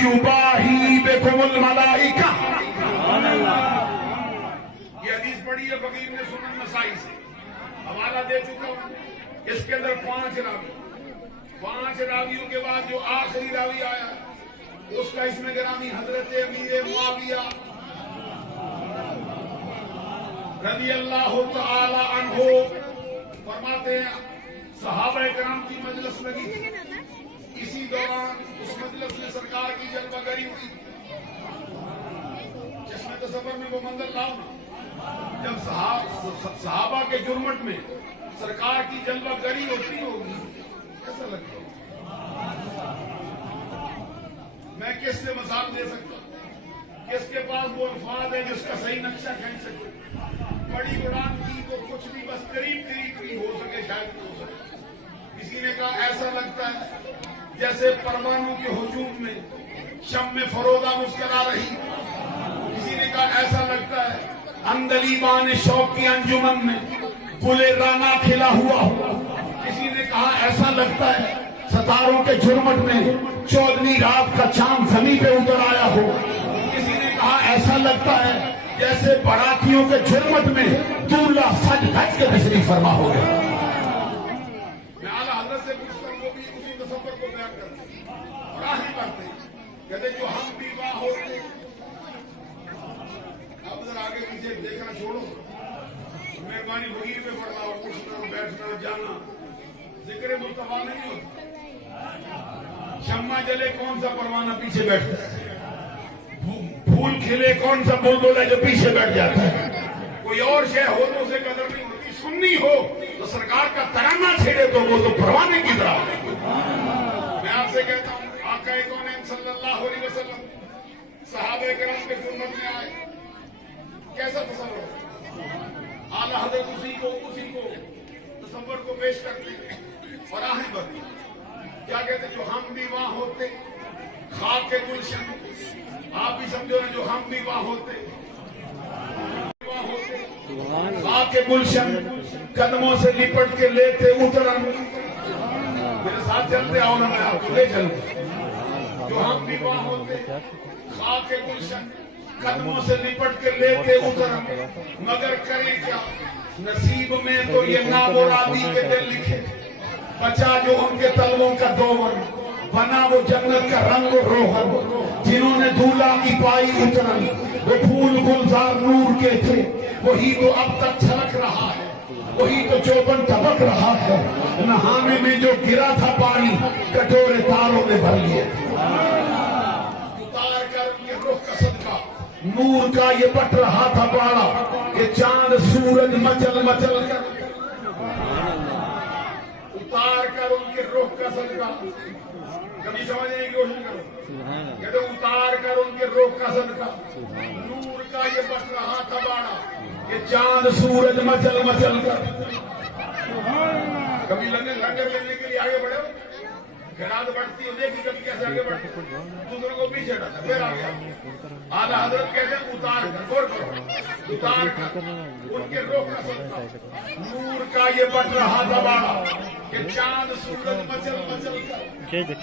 یباہی بکم الملائکہ۔ یہ حدیث پڑھی ہے فقیر نے سنن نسائی سے، حوالہ دے چکا ہوں۔ اس کے اندر 5 راوی، 5 راویوں کے بعد جو آخری راوی آیا اس کا اسم گرامی حضرت امیر معاویہ رضی اللہ تعالی عنہ فرماتے ہیں صحابہ کرام کی مجلس لگی تھی، اسی دوران اس مجلس میں سرکار کی جلوہ گری ہوئی۔ چشم تصور میں وہ منظر لاؤ نا، جب صحابہ کے جرمٹ میں سرکار کی جلوہ گری ہوتی ہوگی کیسا لگتا ہوگا؟ میں کس سے مثال دے سکتا ہوں؟ کس کے پاس وہ الفاظ ہے جس کا صحیح نقشہ کھینچ سکے؟ بڑی اڑان کی تو کچھ بھی جیسے پروانوں کے ہجوم میں شم میں فروزہ مسکرا رہی. کسی نے کہا ایسا لگتا ہے اندلیبان شوق کی انجمن میں گل رانا کھلا ہوا ہو. کسی نے کہا ایسا لگتا ہے ستاروں کے جھرمٹ میں 14ویں رات کا چاند زمین پہ اتر آیا ہو. کسی نے کہا ایسا لگتا ہے جیسے باراتیوں کے جھرمٹ میں دولہا سج دھج کے تشریف فرما ہو گیا. میں اعلیٰ حضرت سے پوچھتا ہوں وہ بھی اسی تصور کو بیان کرتے ہیں اور آہی کرتے ہیں. کہتے جو ہم بھی واہ ہوتے. اب ذرا آگے پیچھے دیکھنا چھوڑو. مہربانی وغیر میں پڑھنا اور اٹھنا بیٹھنا جانا ذکر مصطفیٰ نہیں ہوتا. شمع جلے کون سا پروانہ پیچھے بیٹھتا ہے. پھول کھلے کون سا بلبل ہے جو پیچھے بیٹھ جاتا ہے. کوئی اور شے ہو تو اسے قدر نہیں ہوتی. سننی ہو تو سرکار کا ترانہ چھیڑے تو وہ تو پروانے کی طرح. میں آپ سے کہتا ہوں آقا کونین صلی اللہ علیہ وسلم صحابہ کرام کے خدمت میں آئے. کیسا تصور ہے. اعلیٰ حضرت اسی کو تصور کو پیش کرتے اور آہیں بڑھتی. کیا کہتے جو ہم بھی وہاں ہوتے خاک کے گلشن. آپ بھی سمجھو نا جو ہم بھی وہاں ہوتے خاک کے گلشن قدموں سے لپٹ کے لیتے اترن. میرے ساتھ چلتے آؤ نا میں آپ کو لے چلتے. جو ہم بھی وہاں ہوتے خاک کے گلشن قدموں سے لپٹ کے لیتے اترن. مگر کریں کیا نصیب میں تو یہ نامرادی کے دل لکھے. بچا جو ان کے تلووں کا دوور بنا وہ جنت کا رنگ و روغن. جنہوں نے دولہا کی پائی اترن وہ پھول گلزار نور کے تھے. وہی تو اب تک چھلک رہا ہے. وہی تو چوبن ٹپک رہا ہے. نہانے میں جو گرا تھا پانی کٹورے تاروں میں بھر لیے. اتار کر یہ رخ کا صدقہ نور کا یہ بٹ رہا تھا باڑا کہ چاند سورج مچل مچل کر. اتار کر ان کے رخ کا صدقہ. کبھی سمجھنے کی کوشش کرو. کہتے اتار کر ان کے رخ کا صدقہ نور کا یہ بٹ رہا تھا باڑا کہ چاند سورج مچل مچل کر. کبھی لنگر لینے کے لیے آگے بڑھے ہو. گراد بڑھتی ہو دیکھی کبھی کیسے آگے بڑھتے دوسروں کو پیچھے ہٹاتا پھر آگے. اعلیٰ حضرت کہتے ہیں اتار کر غور کرو اتار کر ان کے رخ کا صدقہ نور کا یہ بٹ رہا تھا باڑا کہ چاند سورج مچل مچل کر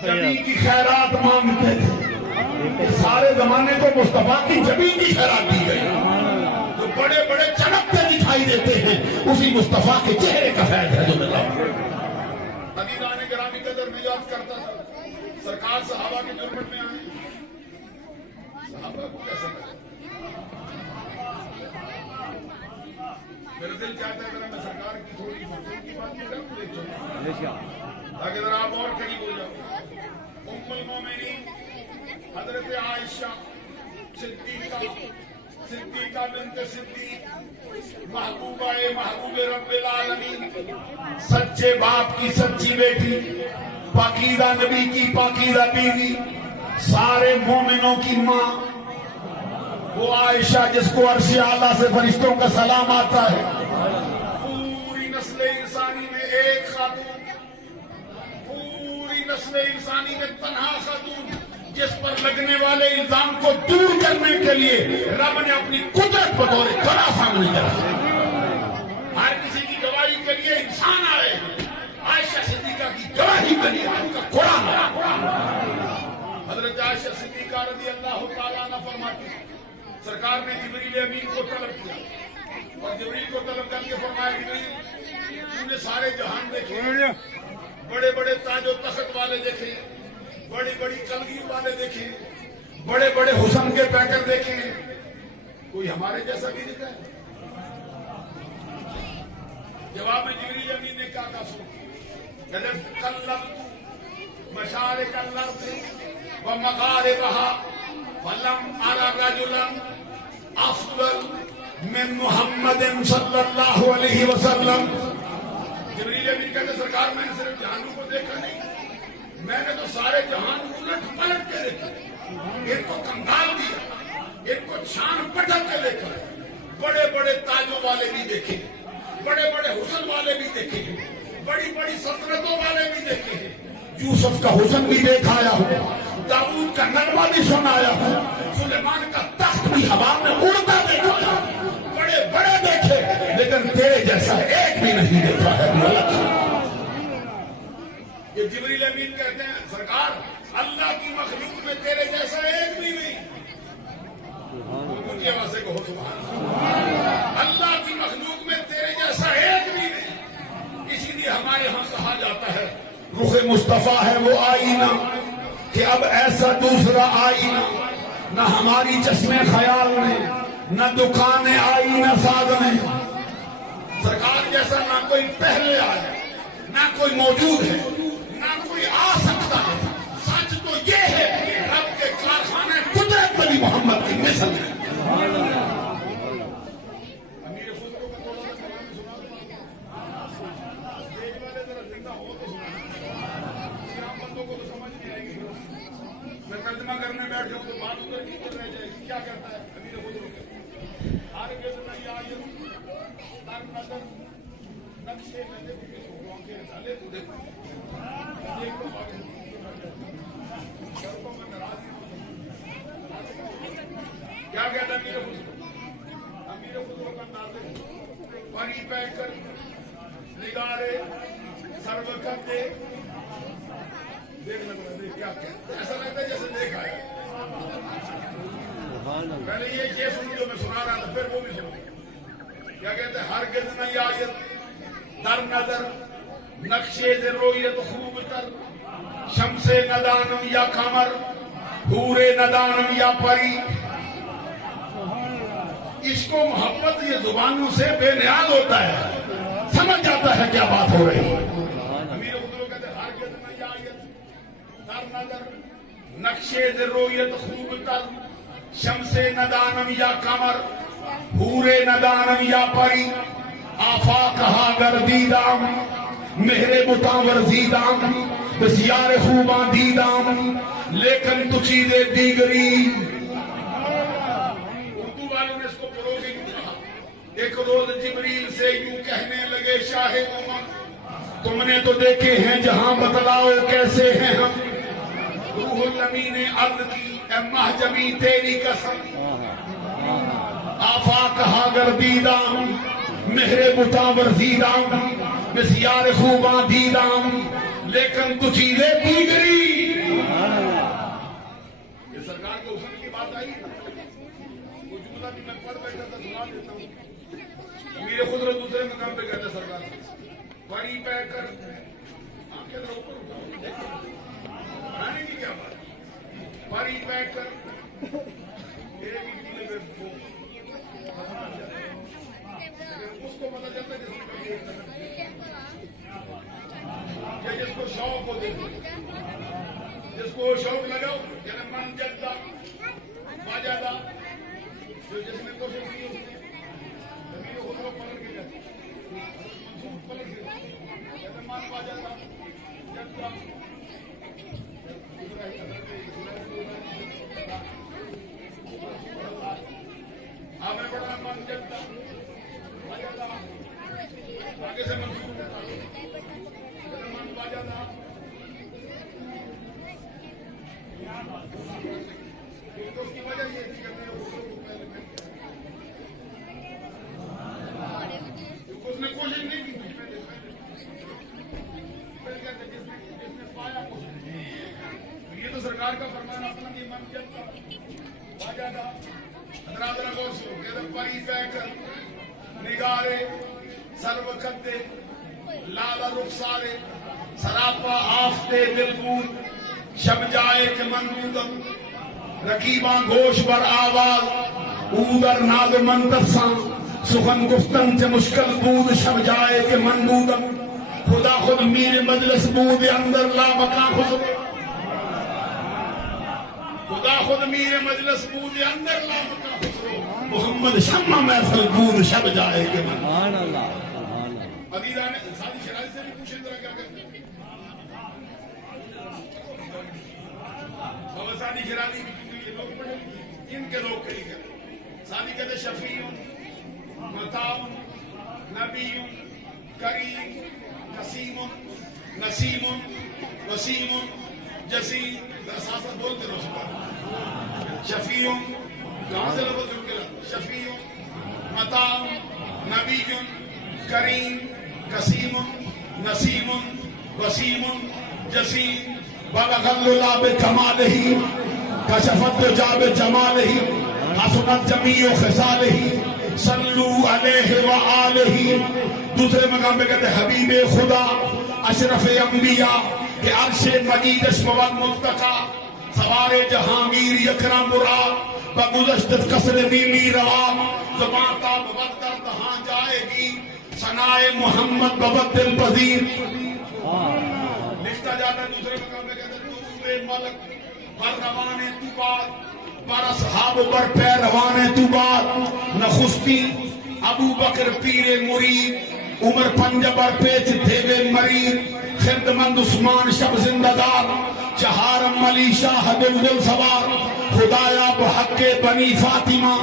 جبی کی خیرات مانگتے تھے. سارے زمانے کو مصطفیٰ کی جبی کی خیرات دی گئی. جو بڑے بڑے چمکتے دکھائی دیتے ہیں اسی مصطفیٰ کے چہرے کا فیض ہے جو ملا. عزیزان گرامی قدر میں یاد کرتا تھا سرکار صحابہ کے جرمٹ میں آئے. صحابہ کو کیسا لگا. میرا دل چاہتا ہے میں سرکار کی تھوڑی کی بات نہیں کروں تاکہ ذرا آپ اور قریب ہو جاؤ. ام المومنین حضرت عائشہ صدیقہ بنت صدیق محبوبہ محبوب رب العالمین سچے باپ کی سچی بیٹی پاکیزہ نبی کی پاکیزہ بیوی سارے مومنوں کی ماں وہ عائشہ جس کو عرش اعلیٰ سے فرشتوں کا سلام آتا ہے. پوری نسل انسانی میں ایک خاتون پوری نسل انسانی میں تنہا خاتون جس پر لگنے والے الزام کو دور کرنے کے لیے رب نے اپنی قدرت بطور طرح سامنے رکھا. ہر کسی کی گواہی کے لیے انسان آئے ہیں. عائشہ صدیقہ کی گواہی کے لیے ان کا قرآن آیا. حضرت عائشہ صدیقہ رضی اللہ تعالیٰ عنہ فرماتی سرکار نے جبریل امین کو طلب کیا اور جبریل کو طلب کر کے فرمایا جبریل تم نے سارے جہان دیکھے بڑے بڑے تاج و تخت والے دیکھے بڑی بڑی کلگی والے دیکھے بڑے بڑے حسن کے پیکر دیکھے کوئی ہمارے جیسا بھی دکھا ہے. جواب میں جبریل امین نے کہا سن کلبت مشارق الارض ومغاربها فلم ارى رجلا افضل من محمد صلی اللہ علیہ وسلم. جبریل امین کہتے سرکار میں نے صرف جہانوں کو دیکھا نہیں میں نے تو سارے جہان الٹ پلٹ کے دیکھا. ان کو کنگال دیا ان کو چھان پٹک کے دیکھا. بڑے بڑے تاجوں والے بھی دیکھے بڑے بڑے حسن والے بھی دیکھے بڑی بڑی سلطنتوں والے بھی دیکھے یوسف کا حسن بھی دیکھایا ہو، داؤد کا نغمہ بھی سنایا ہو، سلیمان کا تخت بھی ہوا میں اڑتا دیکھا، بڑے بڑے دیکھے، لیکن تیرے جیسا ایک بھی نہیں دیکھا ہے۔ یہ جبریل امین کہتے ہیں سرکار اللہ کی مخلوق میں تیرے جیسا ایک بھی نہیں۔ اونچی آواز سے کہو سبحان اللہ۔ اللہ کی مخلوق میں تیرے جیسا ایک بھی نہیں۔ اسی لیے ہمارے ہاں کہا جاتا ہے رخ مصطفیٰ ہے وہ آئینہ کہ اب ایسا دوسرا آئینہ نہ ہماری چشم خیال میں، نہ دکان آئینہ ساز میں۔ سرکار جیسا نہ کوئی پہلے آیا، نہ کوئی موجود ہے، نہ کوئی آ سکتا ہے۔ سچ تو یہ ہے کہ رب کے کارخانے قدرت نبی محمد کی مثل ہے۔ امیر خسرو کا تھوڑا سا کلام سنا دوں، اسٹیج والے ذرا زندہ ہو تو سنا، عام بندوں کو تو سمجھ نہیں آئے گی۔ میں ترجمہ کرنے بیٹھ جاؤں تو بات ادھر کی رہ جائے گی۔ کیا کہتا ہے امیر خسرو کے؟ ہر کس نہیں آئی در نظر نقشے میں دیکھو آنکھیں ڈالے تو دیکھو کیا کہتا امیر خسرو؟ امیر خسرو کا ناظر پری پہ کر نگارے سرو کر دے دیکھ لگتا ہے کیا کہتا ہے، ایسا لگتا ہے جیسے دیکھ آیا۔ پہلے یہ سنو جو میں سنا رہا تھا، پھر وہ بھی سنو۔ کیا کہتے ہیں؟ ہرگز نہیں آیت در نظر نقشے دے رویت خوب تر، شمس ندانم یا قمر، حور ندانم یا پری۔ عشق و محبت یہ زبانوں سے بے نیاز ہوتا ہے، سمجھ جاتا ہے کیا بات ہو رہی ہے۔ امیر خسرو کہتے ہیں ہرگز نہیں آیت در نظر نقشے دے رویت خوب تر، شمس ندانم یا قمر، حور ندانم یا پری۔ آفاق ہا گردیدام مہر متاور زیدام، بسیار خوباں دیدام لیکن تو چیزیں دیگری۔ اردو والوں نے اس کو پروگی کہا۔ ایک روز جبریل سے یوں کہنے لگے شاہ عمر، تم نے تو دیکھے ہیں جہاں، بتلاؤ کیسے ہیں ہم۔ روح الامین عرض کی اے مہجمی تیری قسم، آفاق ہا گردیدام مہر متاور زیدام، بسیار خوباں دیدام لیکن تو چیزیں دیگری۔ یہ سرکار کے حسن کی بات آئی، وہ جملہ بھی میں پڑھ بیٹھا تھا، سنا دیتا ہوں۔ امیر خسرو دوسرے مقام پہ کہتے سرکار پڑی پہ کر آنکھیں ذرا اوپر اٹھاؤ، کھانے کی کیا بات، پڑی پہ کر میرے بھی جملے میں اس کو پتا چلتا ہے جس کو شوق ہو دیکھو، جس کو شوق لگاؤ، یعنی من جلتا باجادا، جو جس نے کوشش کی اس نے زمین خسرو پلٹ کے جاتی، منصوب پلٹ کے جاتی، من باجادا جلتا۔ آپ نے پڑھا من جلتا باجادا، آگے سے منصوب ہوتا من باجادا۔ اس کی وجہ یہ تھی کہ اس نے کوشش نہیں کی، جس نے پایا کوشش۔ یہ تو سرکار کا فرمان اپنا کہ من جلتا باجادا۔ حضرات غور سے کہتے ہیں پری پہ کر نگارے سرو کدے لالا رخسارے، سراپا آفتے دلگون شب جائے کہ منودم، رقیباں گوش بر آواز اودر ناد منترساں، سخن گفتن سے مشکل بود شب جائے کہ منودم، خدا خود میر مجلس بود اندر لا مکان خسرو، خدا خود میر مجلس بود اندر لا مکان خسرو، محمد شمع محفل بود شب جائے کہ منودم۔ عزیزان سادی شرازی سے بھی پوچھیں ذرا کیا کہتے ہیں؟ بابا سادی شرازی یہ لوگ پڑھے ان کے لوگ کہیں کہتے ہیں۔ سادی کہتے شفیع مطاع نبی کریم نسیم نسیم وسیم جسیم. ساتھ ساتھ بولتے رہو سب. شفیع کہاں سے لفظ جڑ گیا؟ شفیع مطاع نبی کریم قسیم نسیم وسیم جسیم. بلغ العلا بکمالہ کشف الدجى بجمالہ حسنت جمیع خصالہ صلو علیہ وآلہ. دوسرے مقام پہ کہتے ہیں حبیب خدا اشرف انبیاء کہ عرش مجید اشموت ملتقا سوار جہانگیر یکرم مراد بگذشتت قصر نیمی روا. زبان تاب ود کر تہاں جائے گی ثنائے محمد ببد دل پذیر. لکھتا جاتا ہے دوسرے مقام میں کہتے ہیں نور ملک بر روان تو بات بر اصحاب بر پہ روان تو بات. نخستی ابو بکر پیر مرید عمر پنجہ بر پیچ دھیوے مرید. خردمند عثمان شب زندگار چہارم علی شاہ دل دل سوار. خدایا بحق بنی فاطمہ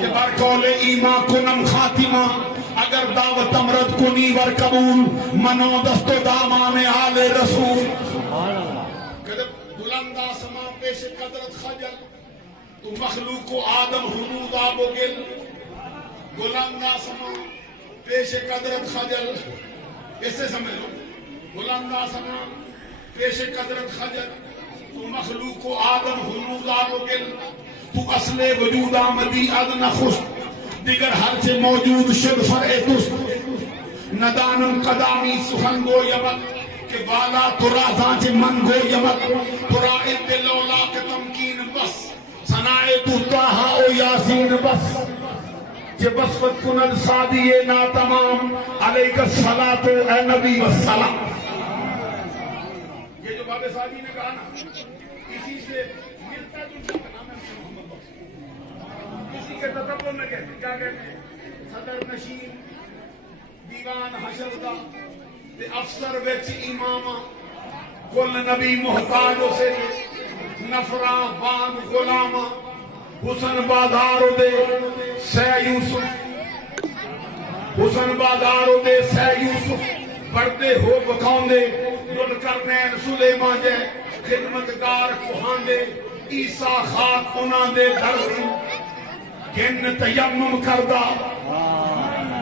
کہ بر قول ایمان کنم خاتمہ. اگر دعوت امرد کنی ور قبول منو دست و دامان آل رسول. بلند آسمان پیش قدرت خجل تو مخلوق و آدم حدود آب و گل. بلند آسمان پیش قدرت خجل اس سے سمجھ لو. بلند آسمان پیش قدرت خجل تو مخلوق و آدم حدود آب و گل. تو اصل وجود آمدی ادن خست دیگر ہر سے موجود شد فرع دست. ندانم قدامی سخن گو یمک کہ بالا ترا زانچ من گو یمک. ترا ادلولا کے تمکین بس سنائے تو تاہا او یاسین بس. کہ بسفت کنل سادی نا تمام علیک الصلاۃ اے نبی والسلام. یہ جو باب سادی نے کہا نا اسی سے ملتا جلتا نام ہے محمد بخش. اسی کے تدبر میں کہتے ہیں کیا کہتے ہیں صدر نشین دیوان حشر دا تے افسر وچ امامہ کل نبی محتاج اسے نفراں بان غلامہ. حسن بازار دے سہ یوسف حسن بازار دے سہ یوسف پردے ہو بکھاؤندے لڑ کرنین سلیمان جے خدمتگار کوہاندے. عیسیٰ خاک انہاں دے در کن تیمم کردہ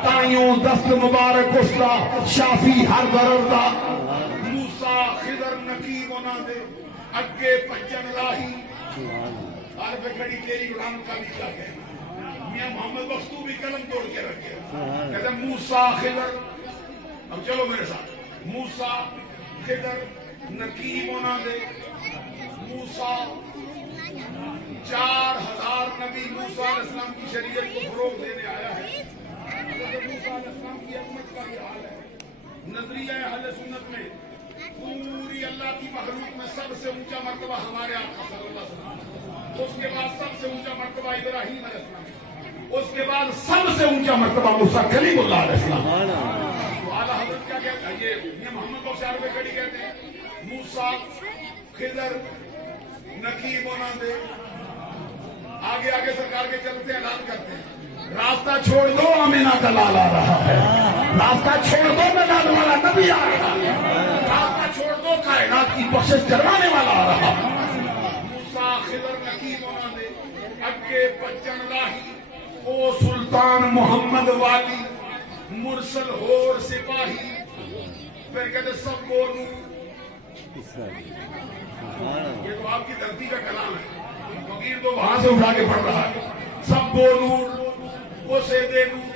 تائیوں دست مبارک اسلا شافی ہر ضرردہ. موسیٰ خضر نقیب انہاں دے اگے پجن راہی. عرب کھڑی تیری اڑان کا بھی کیا کہنا. میاں محمد بخش تو بھی قلم توڑ کے رکھے کہتے ہیں موسیٰ خضر. اب چلو میرے ساتھ موسیٰ خضر نقیب انہاں دے. موسیٰ 4000 نبی موسیٰ علیہ السلام کی شریعت کو فروغ دینے آیا ہے. حضرت موسیٰ علیہ السلام کی امت کا یہ حال ہے. نظریہ اہل سنت میں پوری اللہ کی مخلوق میں سب سے اونچا مرتبہ ہمارے آقا صلی اللہ علیہ وسلم. اس کے بعد سب سے اونچا مرتبہ ابراہیم علیہ السلام. اس کے بعد سب سے اونچا مرتبہ موسیٰ کلیم اللہ علیہ السلام. تو اعلیٰ حضرت کیا کہتے ہیں یہ محمد بخش عرب کھڑی کہتے ہیں موسیٰ خضر نقیب انہاں دے. آگے آگے سرکار کے چلتے ہیں اعلان کرتے ہیں راستہ چھوڑ دو آمینہ کا لال آ رہا ہے. راستہ چھوڑ دو میلاد والا نبی آ رہا ہے. راستہ چھوڑ دو کائنات کی بخشش کروانے والا آ رہا ہے. موسیٰ خضر نقیب انہاں دے اگے بچن راہی. او سلطان محمد والی مرسل ہور سپاہی. پھر کہتے سب کو نور. یہ تو آپ کی دھرتی کا کلام ہے. فقیر تو وہاں سے اٹھا کے پڑھ رہا ہے. سب کو نور اسے دے نور.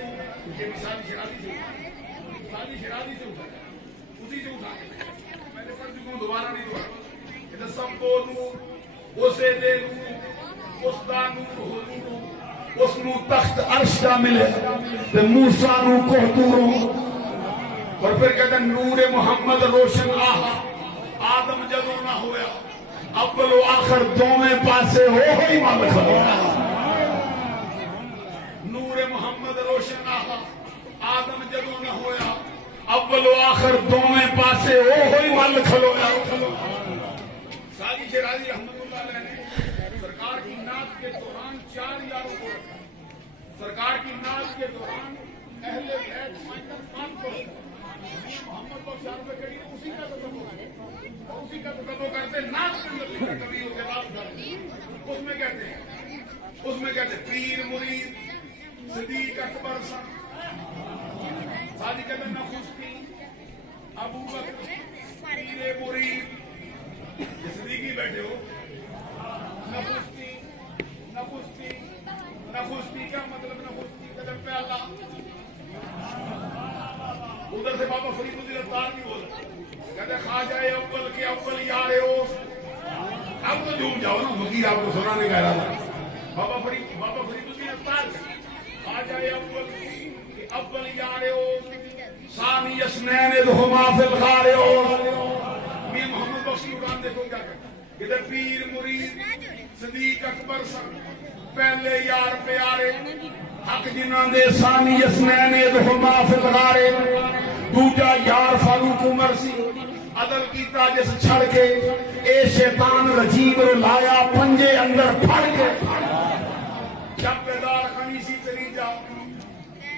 یہ مثالی شرادی سے اٹھا اسی سے اٹھا کے میں نے پڑھ چکا ہوں دوبارہ نہیں دوبارہ. کہتے سب کو نور اسے دے نور اس دا نور ہو نور. اس نو تخت عرش دا ملے تے موسیٰ نو کوہ دوروں. اور پھر کہتے ہیں نور محمد روشن آہا آدم جدو نہ ہویا اول و آخر دوویں پاسے ہوئی مالک ہویا. نور محمد روشن آہا آدم جدو نہ ہویا اول و آخر دوویں پاسے ہوئی مالک ہویا. سالی شیرازی رحمت اللہ علیہ نے سرکار کی نعت کے دوران 4 یاروں کو رکھا. سرکار کی نعت کے دوران اہل بیت شام پہ کریے اسی کا تو کرتے ناچ کے اندر کبھی ہو کے اس میں کہتے پیر مرید صدیق اکبر شادی کہتے نخستی ابو بکر پیر مرید یہ صدیقی بیٹھے ہو نخستی کیا مطلب نخستی قدم پہ اللہ ادھر سے بابا فرید الدین اتار بھی بول کہتے خواجہ اول کے اول یار ہو اب تو جھوم جاؤ نا وکیل آپ کو سنانے کا ارادہ بابا فرید الدین اتار خواجہ اول کے اول یار ہو ثانی اسنین ذہما فی الغار ہو میر محمد بخشی قرآن دیکھو کیا کہتے ادھر پیر مرید صدیق اکبر سن پہلے یار پیارے حق جنہاں دے ثانی اسنین ذہما فی الغار دوجا یار فاروق عمر سی عدل کیتا جس چھڑ کے اے شیطان رجیم رو لایا پنجے اندر پھڑ کے جب بیدار خمیسی چلی جا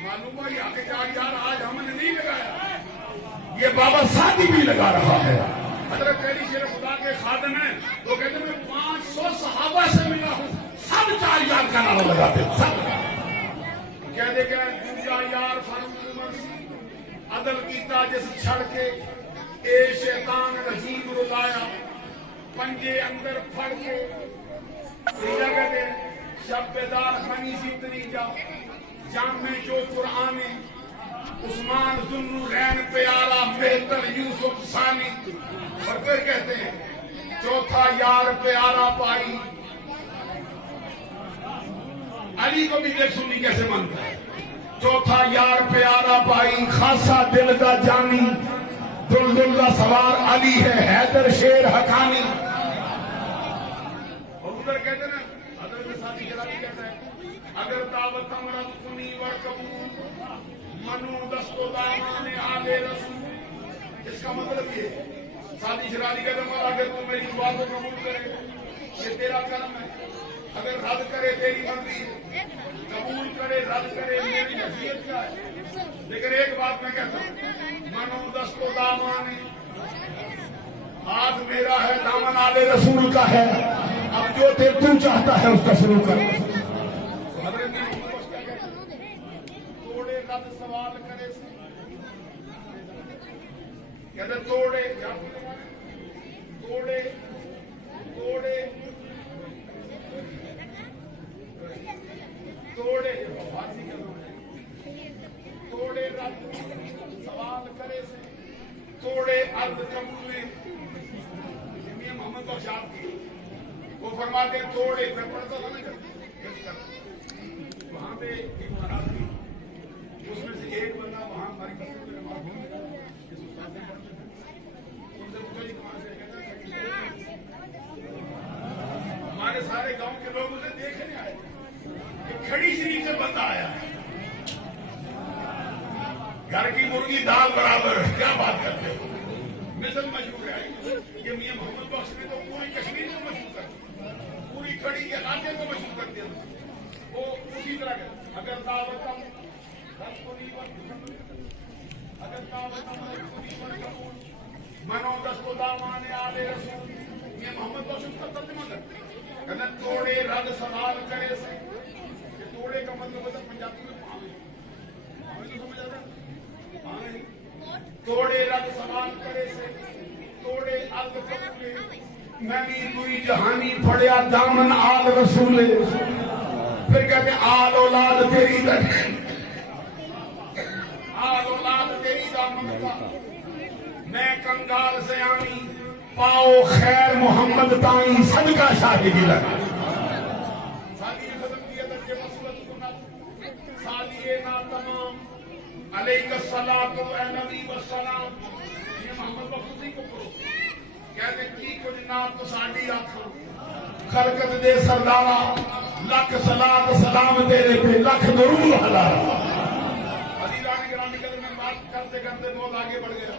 معلوم ہے یہ چار یار آج ہم نے نہیں لگایا یہ بابا سادی بھی لگا رہا ہے حضرت علی شیر خدا کے خادم ہیں وہ کہتے ہیں میں 500 صحابہ سے ملا ہوں سب 4 یار کا نام لگاتے سب کہتے کہ دوجا یار فاروق عمر سی عدل کیتا جس چھڑ کے اے شیطان رجیم رلایا پنجے اندر پھڑ کے تیجا کہتے شب بیدار خمیسی تریجا جام میں جو قرآن عثمان ذوالنورین پیارا بہتر یوسف ثانی اور پھر کہتے ہیں چوتھا یار پیارا پائی علی کو بھی دیکھ سنی کیسے منتا ہے چوتھا یار پیارا پائی خاصا دل کا جانی دلدلہ سوار علی ہے حیدر شیر حقانی اور ادھر کہتے ہیں حضرت ساتھی جلالی کہتا ہے اگر دعوت امرت کنی ورکبو منو دست و دامان آل رسول اس کا مطلب یہ ساتھی جلالی کہتا ہے اگر تو میری دعا کو قبول کرے یہ تیرا کرم ہے اگر رد کرے تیری مرضی قبول کرے رد کرے میری نصیحت کیا ہے لیکن ایک بات میں کہتا ہوں منو دست و دامان ہاتھ میرا ہے دامن آل رسول کا ہے اب جو تو چاہتا ہے اس کا شروع کر توڑے رد سوال کرے سے کہتے توڑے توڑے توڑے توڑے توڑے رد سوال کرے سے توڑے عرض قبولے میاں محمد بخش آپ کی وہ فرماتے ہیں توڑے میں پڑھتا تھا نا وہاں پہ ایک مہاراج تھی اس میں سے ایک بندہ وہاں ہماری مسجد میں نماز پڑھنے لگا جس استاد نے پڑھتے تھے ان سے پوچھا جی کہاں سے کہتے ہمارے سارے گاؤں کے لوگ اسے دیکھنے آئے کہ کھڑی شریف سے بندہ آیا ہے گھر کی مرغی دال برابر کیا بات کرتے ہو مثل مشہور ہے یہ میاں محمد بخش نے تو پوری کشمیر کو مشہور کر دیا پوری کھڑی کے علاقے کو مشہور کر دیا وہ اسی طرح کا اگر دعوت منو دست و دامان آل رسول یہ محمد بخش اس کا ترجمہ کرتے کہتے توڑے رد سوال کرے سے یہ توڑے کا مطلب ہوتا ہے پنجابی میں پاوے تو سمجھ آتا ہے توڑے رد سوال کرے سے توڑے عرض قبولے میں بھی کوئی جہانی پڑیا دامن آل رسولے پھر کہتے آل اولاد تیری آل اولاد تیری دامن کا میں کنگال سے آنی پاؤ خیر محمد تائیں صدقہ شاہدی لگا سالی ختم کیا درجے مسلط سنت سالی نا تمام علیہ الصلاۃ اے نبی والسلام یہ محمد بخشی کو کرو کہتے کی کچھ نام تو ساڈی آکھاں خلقت دے سردارا لکھ صلاۃ سلام تیرے پہ لکھ درود ہزارا عزیزان گرامی قدر میں بات کرتے کرتے بہت آگے بڑھ گیا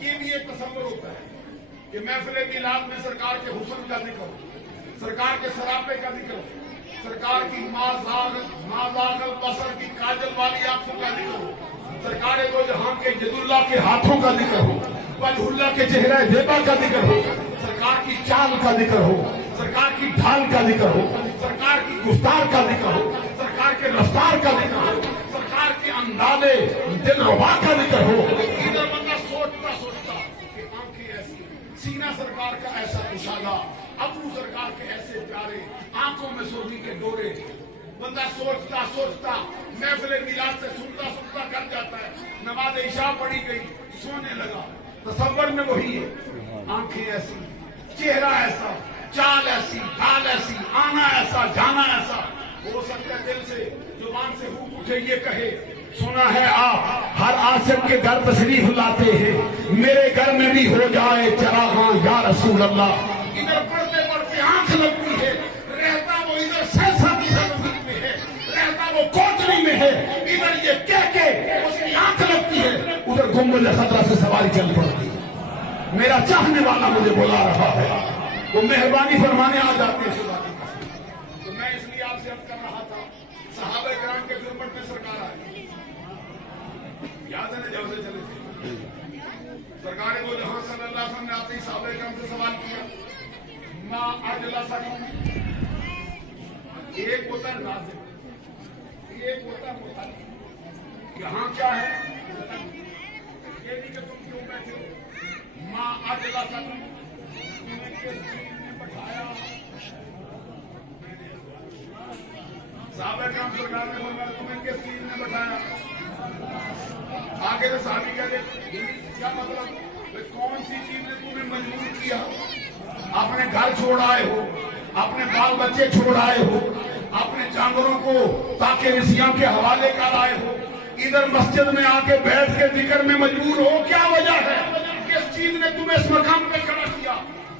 یہ بھی ایک تصور ہوتا ہے کہ محفل میلاد میں سرکار کے حسن کا ذکر ہو سرکار کے سراپے کا ذکر ہو سرکار کی مازاغ البصر کی کاجل والی آنکھوں کا ذکر ہو سرکار کو جہاں کے جداللہ کے ہاتھوں کا ذکر ہو، وجہ کے چہرہ زیبا کا ذکر ہو، سرکار کی چال کا ذکر ہو، سرکار کی ڈھال کا ذکر ہو، سرکار کی گفتار کا ذکر ہو، سرکار کے رفتار کا ذکر ہو، سرکار کے انداز دل ربا کا ذکر ہو، ادھر بندہ سوچتا سوچتا کہ آنکھیں ایسی، سینہ سرکار کا ایسا کشادہ، ابرو سرکار کے ایسے پیارے، آنکھوں میں سرخی کے ڈورے، بندہ سوچتا سوچتا محفل میلاد سے سنتا سنتا کر جاتا ہے، نماز عشاء پڑھی گئی، سونے لگا، تصور میں وہی ہے، آنکھیں ایسی، چہرہ ایسا، چال ایسی، ڈھال ایسی، آنا ایسا، جانا ایسا، ہو سکتا ہے دل سے زبان سے روح اٹھے یہ کہے، سنا ہے آپ ہر عاشق کے گھر تشریف لاتے ہیں، میرے گھر میں بھی ہو جائے چراغاں یا رسول اللہ۔ ادھر پڑھتے پڑھتے آنکھ لگتی ہے، رہتا وہ ادھر سہسا کی سرزمین میں ہے، رہتا وہ کوٹری میں ہے، ادھر یہ کہہ کے اس کی آنکھ لگتی ہے، ادھر گنبد خطرہ سے سواری چل پڑتی ہے، میرا چاہنے والا مجھے بلا رہا ہے، وہ مہربانی فرمانے آ جاتے ہیں خدا کی قسم۔ تو میں اس لیے آپ سے عرض کر رہا تھا، صحابہ کرام کے گربٹ میں سرکار آئے، یاد ہے نا جب سے چلے تھے سرکار کو جہاں صلی اللہ علیہ وسلم نے آتے ہی صحابہ کرام سے سوال کیا، ما اجلسکم، ایک ہوتا ہے نازل، ایک ہوتا ہے متعلق، یہاں کیا ہے یہ نہیں کہ تم کیوں بیٹھے ہو، ما اجلسکم، تمہیں کس چیز نے بٹھایا، صحابہ کرام سرکار نے فرمایا تمہیں کس چیز نے بٹھایا، آگے سے صحابی کہتے کیا مطلب، کون سی چیز نے تمہیں مجبور کیا، اپنے گھر چھوڑ آئے ہو، اپنے بال بچے چھوڑ آئے ہو، اپنے جانوروں کو تاکہ رسیاں کے حوالے کر آئے ہو، ادھر مسجد میں آ کے بیٹھ کے ذکر میں مجبور ہو، کیا وجہ ہے، کس چیز نے تمہیں اس مقام پہ کھڑا کیا،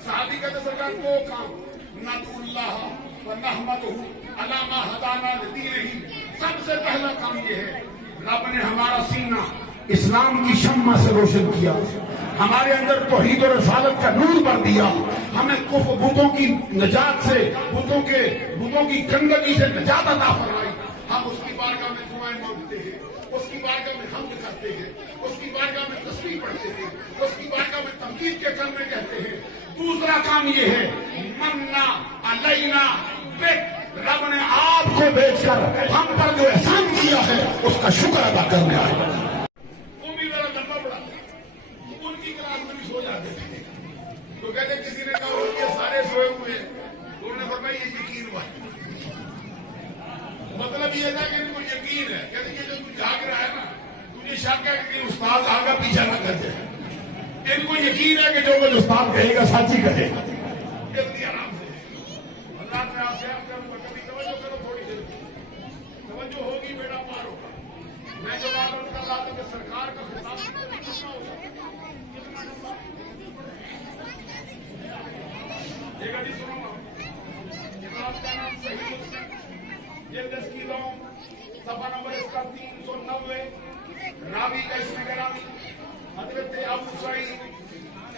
صحابی کہتے سرکار وہ کام، ندعو اللہ و نحمدہ علی ما ہدانا لدینہ، سب سے پہلا کام یہ ہے رب نے ہمارا سینہ اسلام کی شمع سے روشن کیا، ہمارے اندر توحید و رسالت کا نور بھر دیا، ہمیں کفر بتوں کی نجات سے، بتوں کی گندگی سے نجات عطا فرمائی، ہم اس کی بارگاہ میں دعائیں مانگتے ہیں، اس کی بارگاہ میں حمد کرتے ہیں، اس کی بارگاہ میں تسبیح پڑھتے ہیں، اس کی بارگاہ میں تمجید کے کلمے کہتے ہیں۔ دوسرا کام یہ ہے مننا علینا بک، رب نے آپ کو بیچ کر ہم پر جو احسان کیا ہے اس کا شکر ادا کرنے آئے۔ وہ بھی ذرا لمبا پڑا، ان کی کلاس میں بھی سو جاتے تھے، تو کہتے کسی نے کہا وہ یہ سارے سوئے ہوئے ہیں، انہوں نے فرمایا یہ یقین بات، مطلب یہ تھا کہ ان کو یقین ہے، کہتے یہ جو جاگ رہا ہے نا تجھے شک ہے کہ استاد آگا پیچھا نہ کر جائے، ان کو یقین ہے کہ جو کچھ استاد کہے گا سچ ہی کہے گا، جلدی آرام سے اللہ نے آپ سے آپ کروں گا، کبھی توجہ کرو، تھوڑی دیر توجہ ہوگی بیٹا پار ہوگا۔ میں جو بات کر رہا تھا کہ سرکار کا خطاب کتنا ہوگا، ایک حدیث سنو گا، کتاب کا نام صحیح مسلم، جلد اس کی لوں صفحہ نمبر اس کا 390، راوی کا اس میں راوی حضرت ابو سعید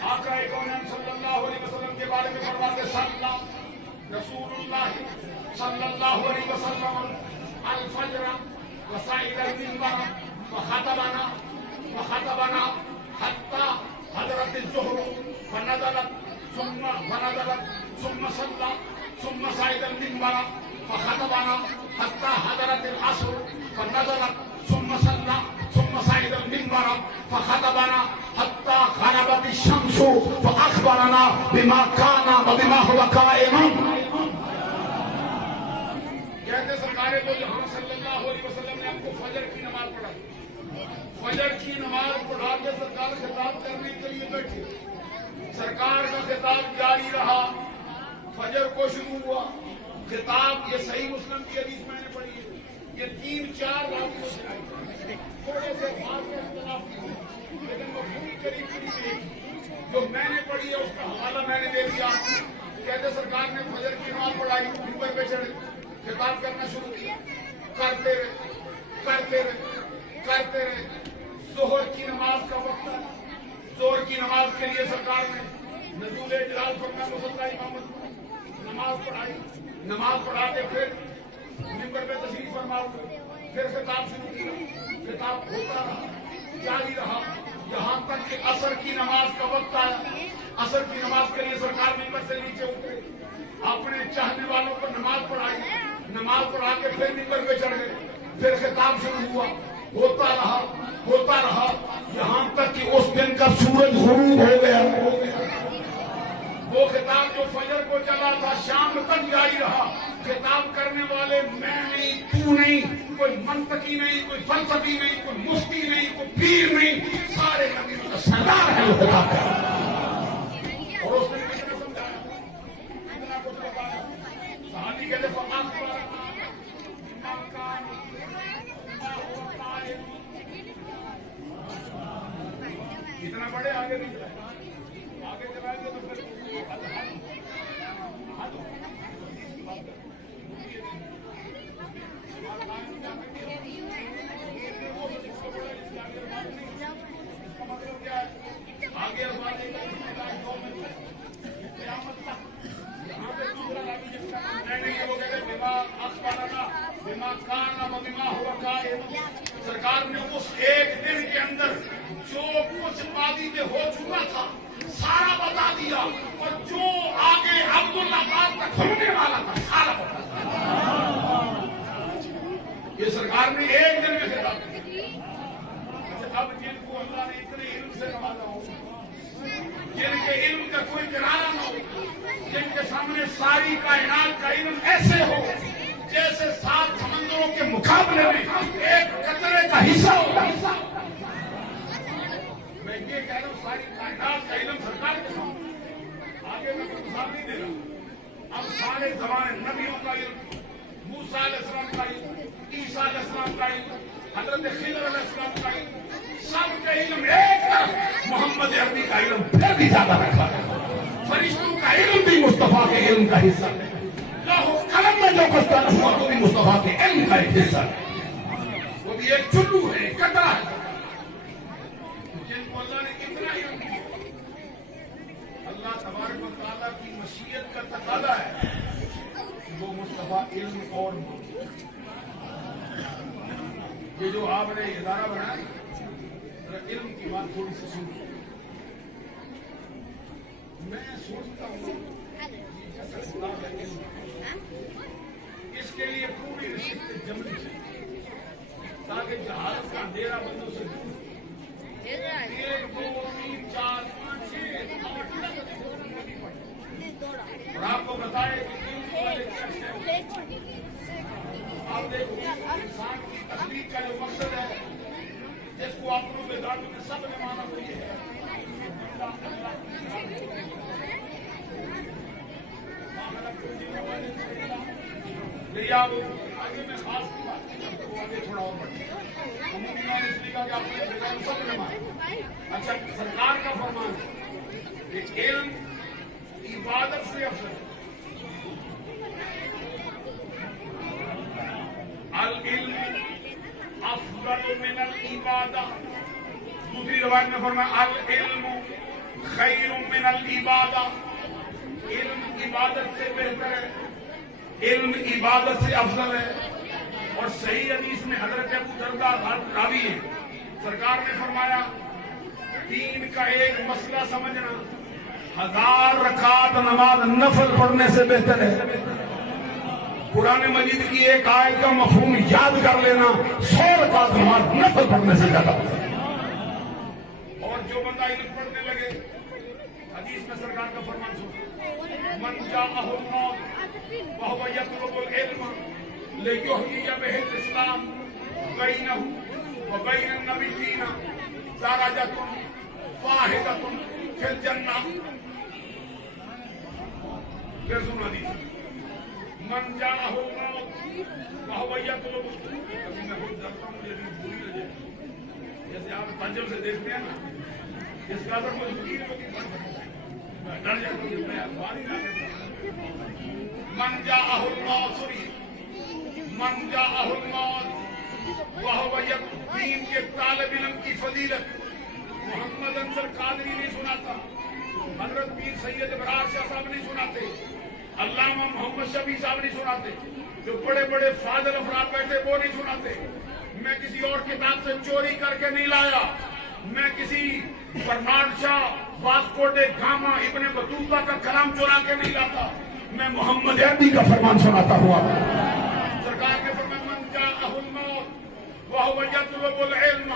آقا کونین صلی اللہ علیہ وسلم کے بارے میں فرماتے صلی رسول اللہ صلی اللہ علیہ وسلم الفجر وصعد المنبر وخطبنا حتى حضرت الظهر فنزلت ثم صلى ثم صعد المنبر فخطبنا حتى حضرت العصر فنزلت ثم صلى ثم صعد المنبر فخطبنا حتى غربت الشمس فأخبرنا بما كان وبما هو قائم۔ کہتے سرکار کو جہاں صلی اللہ علیہ وسلم نے ہم کو فجر کی نماز پڑھائی، فجر کی نماز پڑھا کے سرکار خطاب کرنے کے لیے بیٹھے، سرکار کا خطاب جاری رہا، فجر کو شروع ہوا خطاب، یہ صحیح مسلم کی حدیث میں نے پڑھی ہے، یہ 3-4 راویوں سے آئی، تھوڑے سے بات میں اختلاف کی لیکن وہ پوری قریب ایک جو میں نے پڑھی ہے اس کا حوالہ میں نے دے دیا۔ کہتے سرکار نے فجر کی نماز پڑھائی، منبر پہ چڑھے، خطاب کرنا شروع کیا، کرتے رہے ظہر کی نماز کا وقت ہے، ظہر کی نماز کے لیے سرکار نے نزول جلال فرمایا مصلی امامت، نماز پڑھائی، نماز پڑھا کے پھر منبر پہ تشریف فرما، پھر خطاب شروع کیا، خطاب ہوتا رہا، جاری رہا یہاں تک کہ عصر کی نماز کا وقت آیا. عصر کی نماز کے لیے سرکار ممبر سے نیچے اترے, اپنے چاہنے والوں کو نماز پڑھائی, نماز پڑھا کے پھر ممبر پہ چڑھ گئے. پھر خطاب شروع ہوا, ہوتا رہا یہاں تک کہ اس دن کا سورج غروب ہو گیا. وہ خطاب جو فجر کو چلا تھا شام تک جاری رہا. خطاب کرنے والے میں نہیں, تو نہیں, کوئی منطقی نہیں, کوئی فلسفی نہیں, کوئی مفتی نہیں, کوئی پیر نہیں, سارے نبیوں کا سردار ہے وہ خطاب کر رہا. اور اس نے کس نے سمجھایا, اتنا کچھ بتایا. صحابی کہتے اتنا بڑے آگے نہیں چلائے, آگے چلائیں گے تو پھر آگے سرکار نے اس ایک دن کے اندر جو کچھ ماضی میں ہو چکا تھا سارا بتا دیا, اور جو آگے عبداللہ باد تک ہونے والا تھا سارا بتا دیا. یہ سرکار نے ایک دن میں خطاب کیا. اب جن کو اللہ نے اتنے علم سے نوازا ہو, جن کے علم کا کوئی کنارہ نہ ہو, جن کے سامنے ساری کائنات کا علم ایسے ہو جیسے 7 سمندروں کے مقابلے میں ایک قطرے کا حصہ ہوتا. میں یہ کہہ رہا ہوں ساری کائنات کا علم سرکار کے سامنے, آگے میں کوئی مثال نہیں دے رہا. اب سارے زمانے نبیوں کا علم, موسیٰ علیہ السلام کا علم, عیسیٰ علیہ السلام کا علم, حضرت خضر علیہ السلام کا علم, سب کا علم ایک طرف, محمد عربی کا علم پھر بھی زیادہ رکھا ہے. فرشتوں کا علم بھی مصطفیٰ کے علم کا حصہ ہے. قلم میں جو کچھ تعلق ہوا وہ بھی مصطفیٰ کے علم کا ایک حصہ ہے. وہ بھی ایک چلو ہے, ایک قطرہ ہے. جن کو اللہ نے اتنا علم دیا, اللہ تبارک و تعالیٰ کی مشیت کا تقاضا ہے وہ مصطفیٰ علم اور موجود. یہ جو آپ نے ادارہ بنایا علم کی بات تھوڑی سی سنی. میں سوچتا ہوں اس کے لیے پوری نشست جمع تاکہ جہاز کا اندھیرا بندوں سے 1 2 3 4 5 6 اور آپ کو بتائے آپ دیکھو انسان کی تخلیق کا جو مقصد ہے جس کو اپنوں میں دانتوں میں سب نے مانا تو یہ ہے آگے میں خاص کی بات نہیں آگے تھوڑا اور بڑھتے عمومی میں نے اس لیے کہا کہ آپ سب نے مانا. اچھا سرکار کا فرمان ہے کہ علم عبادت سے افضل ہے. العلم افضل من العبادہ. دوسری روایت میں فرمایا العلم خیر من العبادہ. علم عبادت سے بہتر ہے, علم عبادت سے افضل ہے. اور صحیح حدیث میں حضرت ابو درداء راوی ہے, سرکار نے فرمایا دین کا ایک مسئلہ سمجھنا 1000 رکعت نماز نفل پڑھنے سے بہتر ہے. قرآن مجید کی ایک آیت کا مفہوم یاد کر لینا 100 رکعت نماز نفل پڑھنے سے زیادہ ہے. اور جو بندہ علم پڑھنے لگے, حدیث میں سرکار کا فرمان سنو, من جاءہ الموت وهو يطلب العلم ليحيي به الاسلام بينه وبين النبيين درجة واحدة في الجنة. پھر سنا حدیث من جاءہ الموت وهو يطلب. ابھی میں خود ڈرتا ہوں, مجھے بھول نہ جائے, جیسے آپ تنجم سے دیکھتے ہیں نا, جس کا اثر مجھے بھول میں ڈر جاتا ہوں, میں اخبار ہی نہ من جاءہ الموت, من جاءہ الموت وهو دین کے طالب علم کی فضیلت محمد انصر قادری نہیں سناتا, حضرت پیر سید ابرار شاہ صاحب نہیں سناتے, علامہ محمد شفیع صاحب نہیں سناتے, جو بڑے بڑے فاضل افراد بیٹھے وہ نہیں سناتے. میں کسی اور کتاب سے چوری کر کے نہیں لایا, برنارڈ شاہ واسکو ڈے گاما ابن بطوطہ کا کلام چرا کے نہیں لاتا، میں محمد عربی کا فرمان سناتا ہوا۔ سرکار نے فرمایا من جاءہ الموت وہو یطلب العلم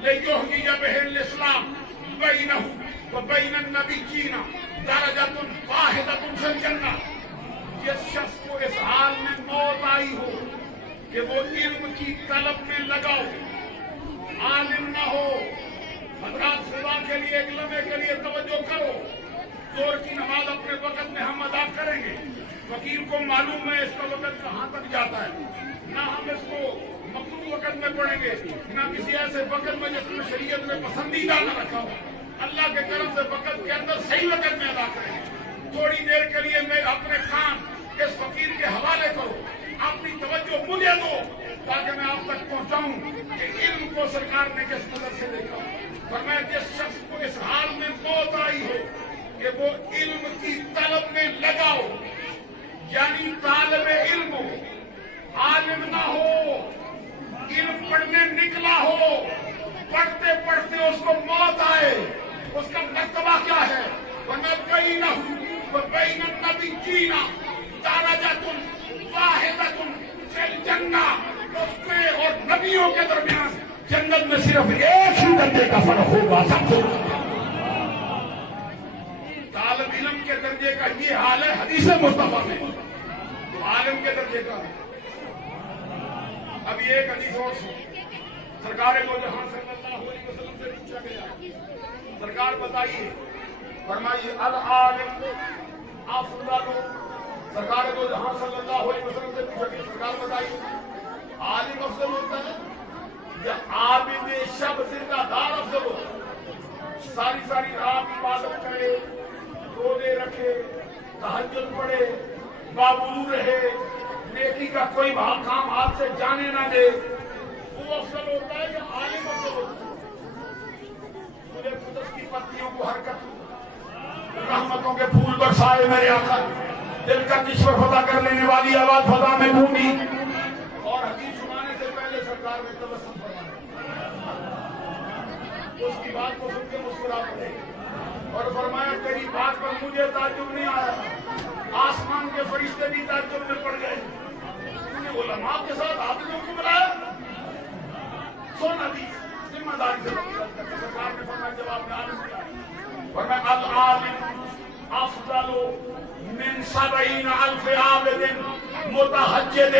لیحیی بہ الاسلام بینہ وبین النبیین درجۃ واحدۃ فی الجنہ، جس شخص کو اس حال میں موت آئی ہو کہ وہ علم کی طلب میں لگا ہو، عالم نہ ہو۔ حضرات خدا کے لیے ایک لمحے کے لیے توجہ کرو، زور کی نماز اپنے وقت میں ہم ادا کریں گے، فقیر کو معلوم ہے اس کا وقت کہاں تک جاتا ہے، نہ ہم اس کو مقروض وقت میں پڑھیں گے، نہ کسی ایسے وقت میں جس میں شریعت میں پسندیدہ نہ رکھا ہو۔ اللہ کے کرم سے وقت کے اندر صحیح وقت میں ادا کریں گے۔ تھوڑی دیر کے لیے میں اپنے کان اس فقیر کے حوالے کرو، اپنی توجہ مجھے دو تاکہ میں آپ تک پہنچاؤں کہ علم کو سرکار نے کس نظر سے دیکھا۔ فرمایا جس شخص کو اس حال میں موت آئی ہو کہ وہ علم کی طلب میں لگا ہو، یعنی طالب علم ہو، عالم نہ ہو، علم پڑھنے نکلا ہو، پڑھتے پڑھتے اس کو موت آئے، اس کا مرتبہ کیا ہے؟ وَنَبَّئْنَهُ وَبَيْنَ النَّبِيِّينَ دَرَجَةٌ وَاحِدَةٌ فِي الْجَنَّةِ، اس کے اور نبیوں کے درمیان جنت میں صرف ایک ہی درجے کا فرق ہوگا۔ سب سے طالب علم کے درجے کا یہ حال ہے حدیث مصطفیٰ میں، تو عالم کے درجے کا۔ اب یہ ایک حدیث اور سن، سرکار کو جہاں صلی اللہ علیہ وسلم سے پوچھا گیا، سرکار بتائیے، فرمائیے العالم افضل، سرکار کو جہاں صلی اللہ علیہ وسلم سے پوچھا گیا، سرکار بتائیے عالم افضل ہوتا ہے یا عابد شب زندہ دار افضل ہوتا ہے؟ ساری ساری رات عبادت کرے، روزے رکھے، تہجد پڑھے، باوضو رہے، نیکی کا کوئی کام ہاتھ سے جانے نہ دے، وہ افضل ہوتا ہے یا عالم افضل ہوتا ہے؟ مجھے قدس کی پتیوں کو حرکت، رحمتوں کے پھول برسائے میرے آقا، دل کا کشور فتح کر لینے والی آواز فضا میں گونگی، اور حدیث سنانے سے پہلے سرکار نے تبسم فرمایا، اس کی بات کو سن کے مسکرا پڑے اور فرمایا تیری بات پر مجھے تعجب نہیں آیا، آسمان کے فرشتے بھی تعجب میں پڑ گئے، تو نے علماء کے ساتھ عابدوں کو بلایا۔ سن حدیث ذمہ داری سے سرکار نے فرمایا جواب میں عالم کیا، فرمایا العالم افضل من 70,000 عابد متہجد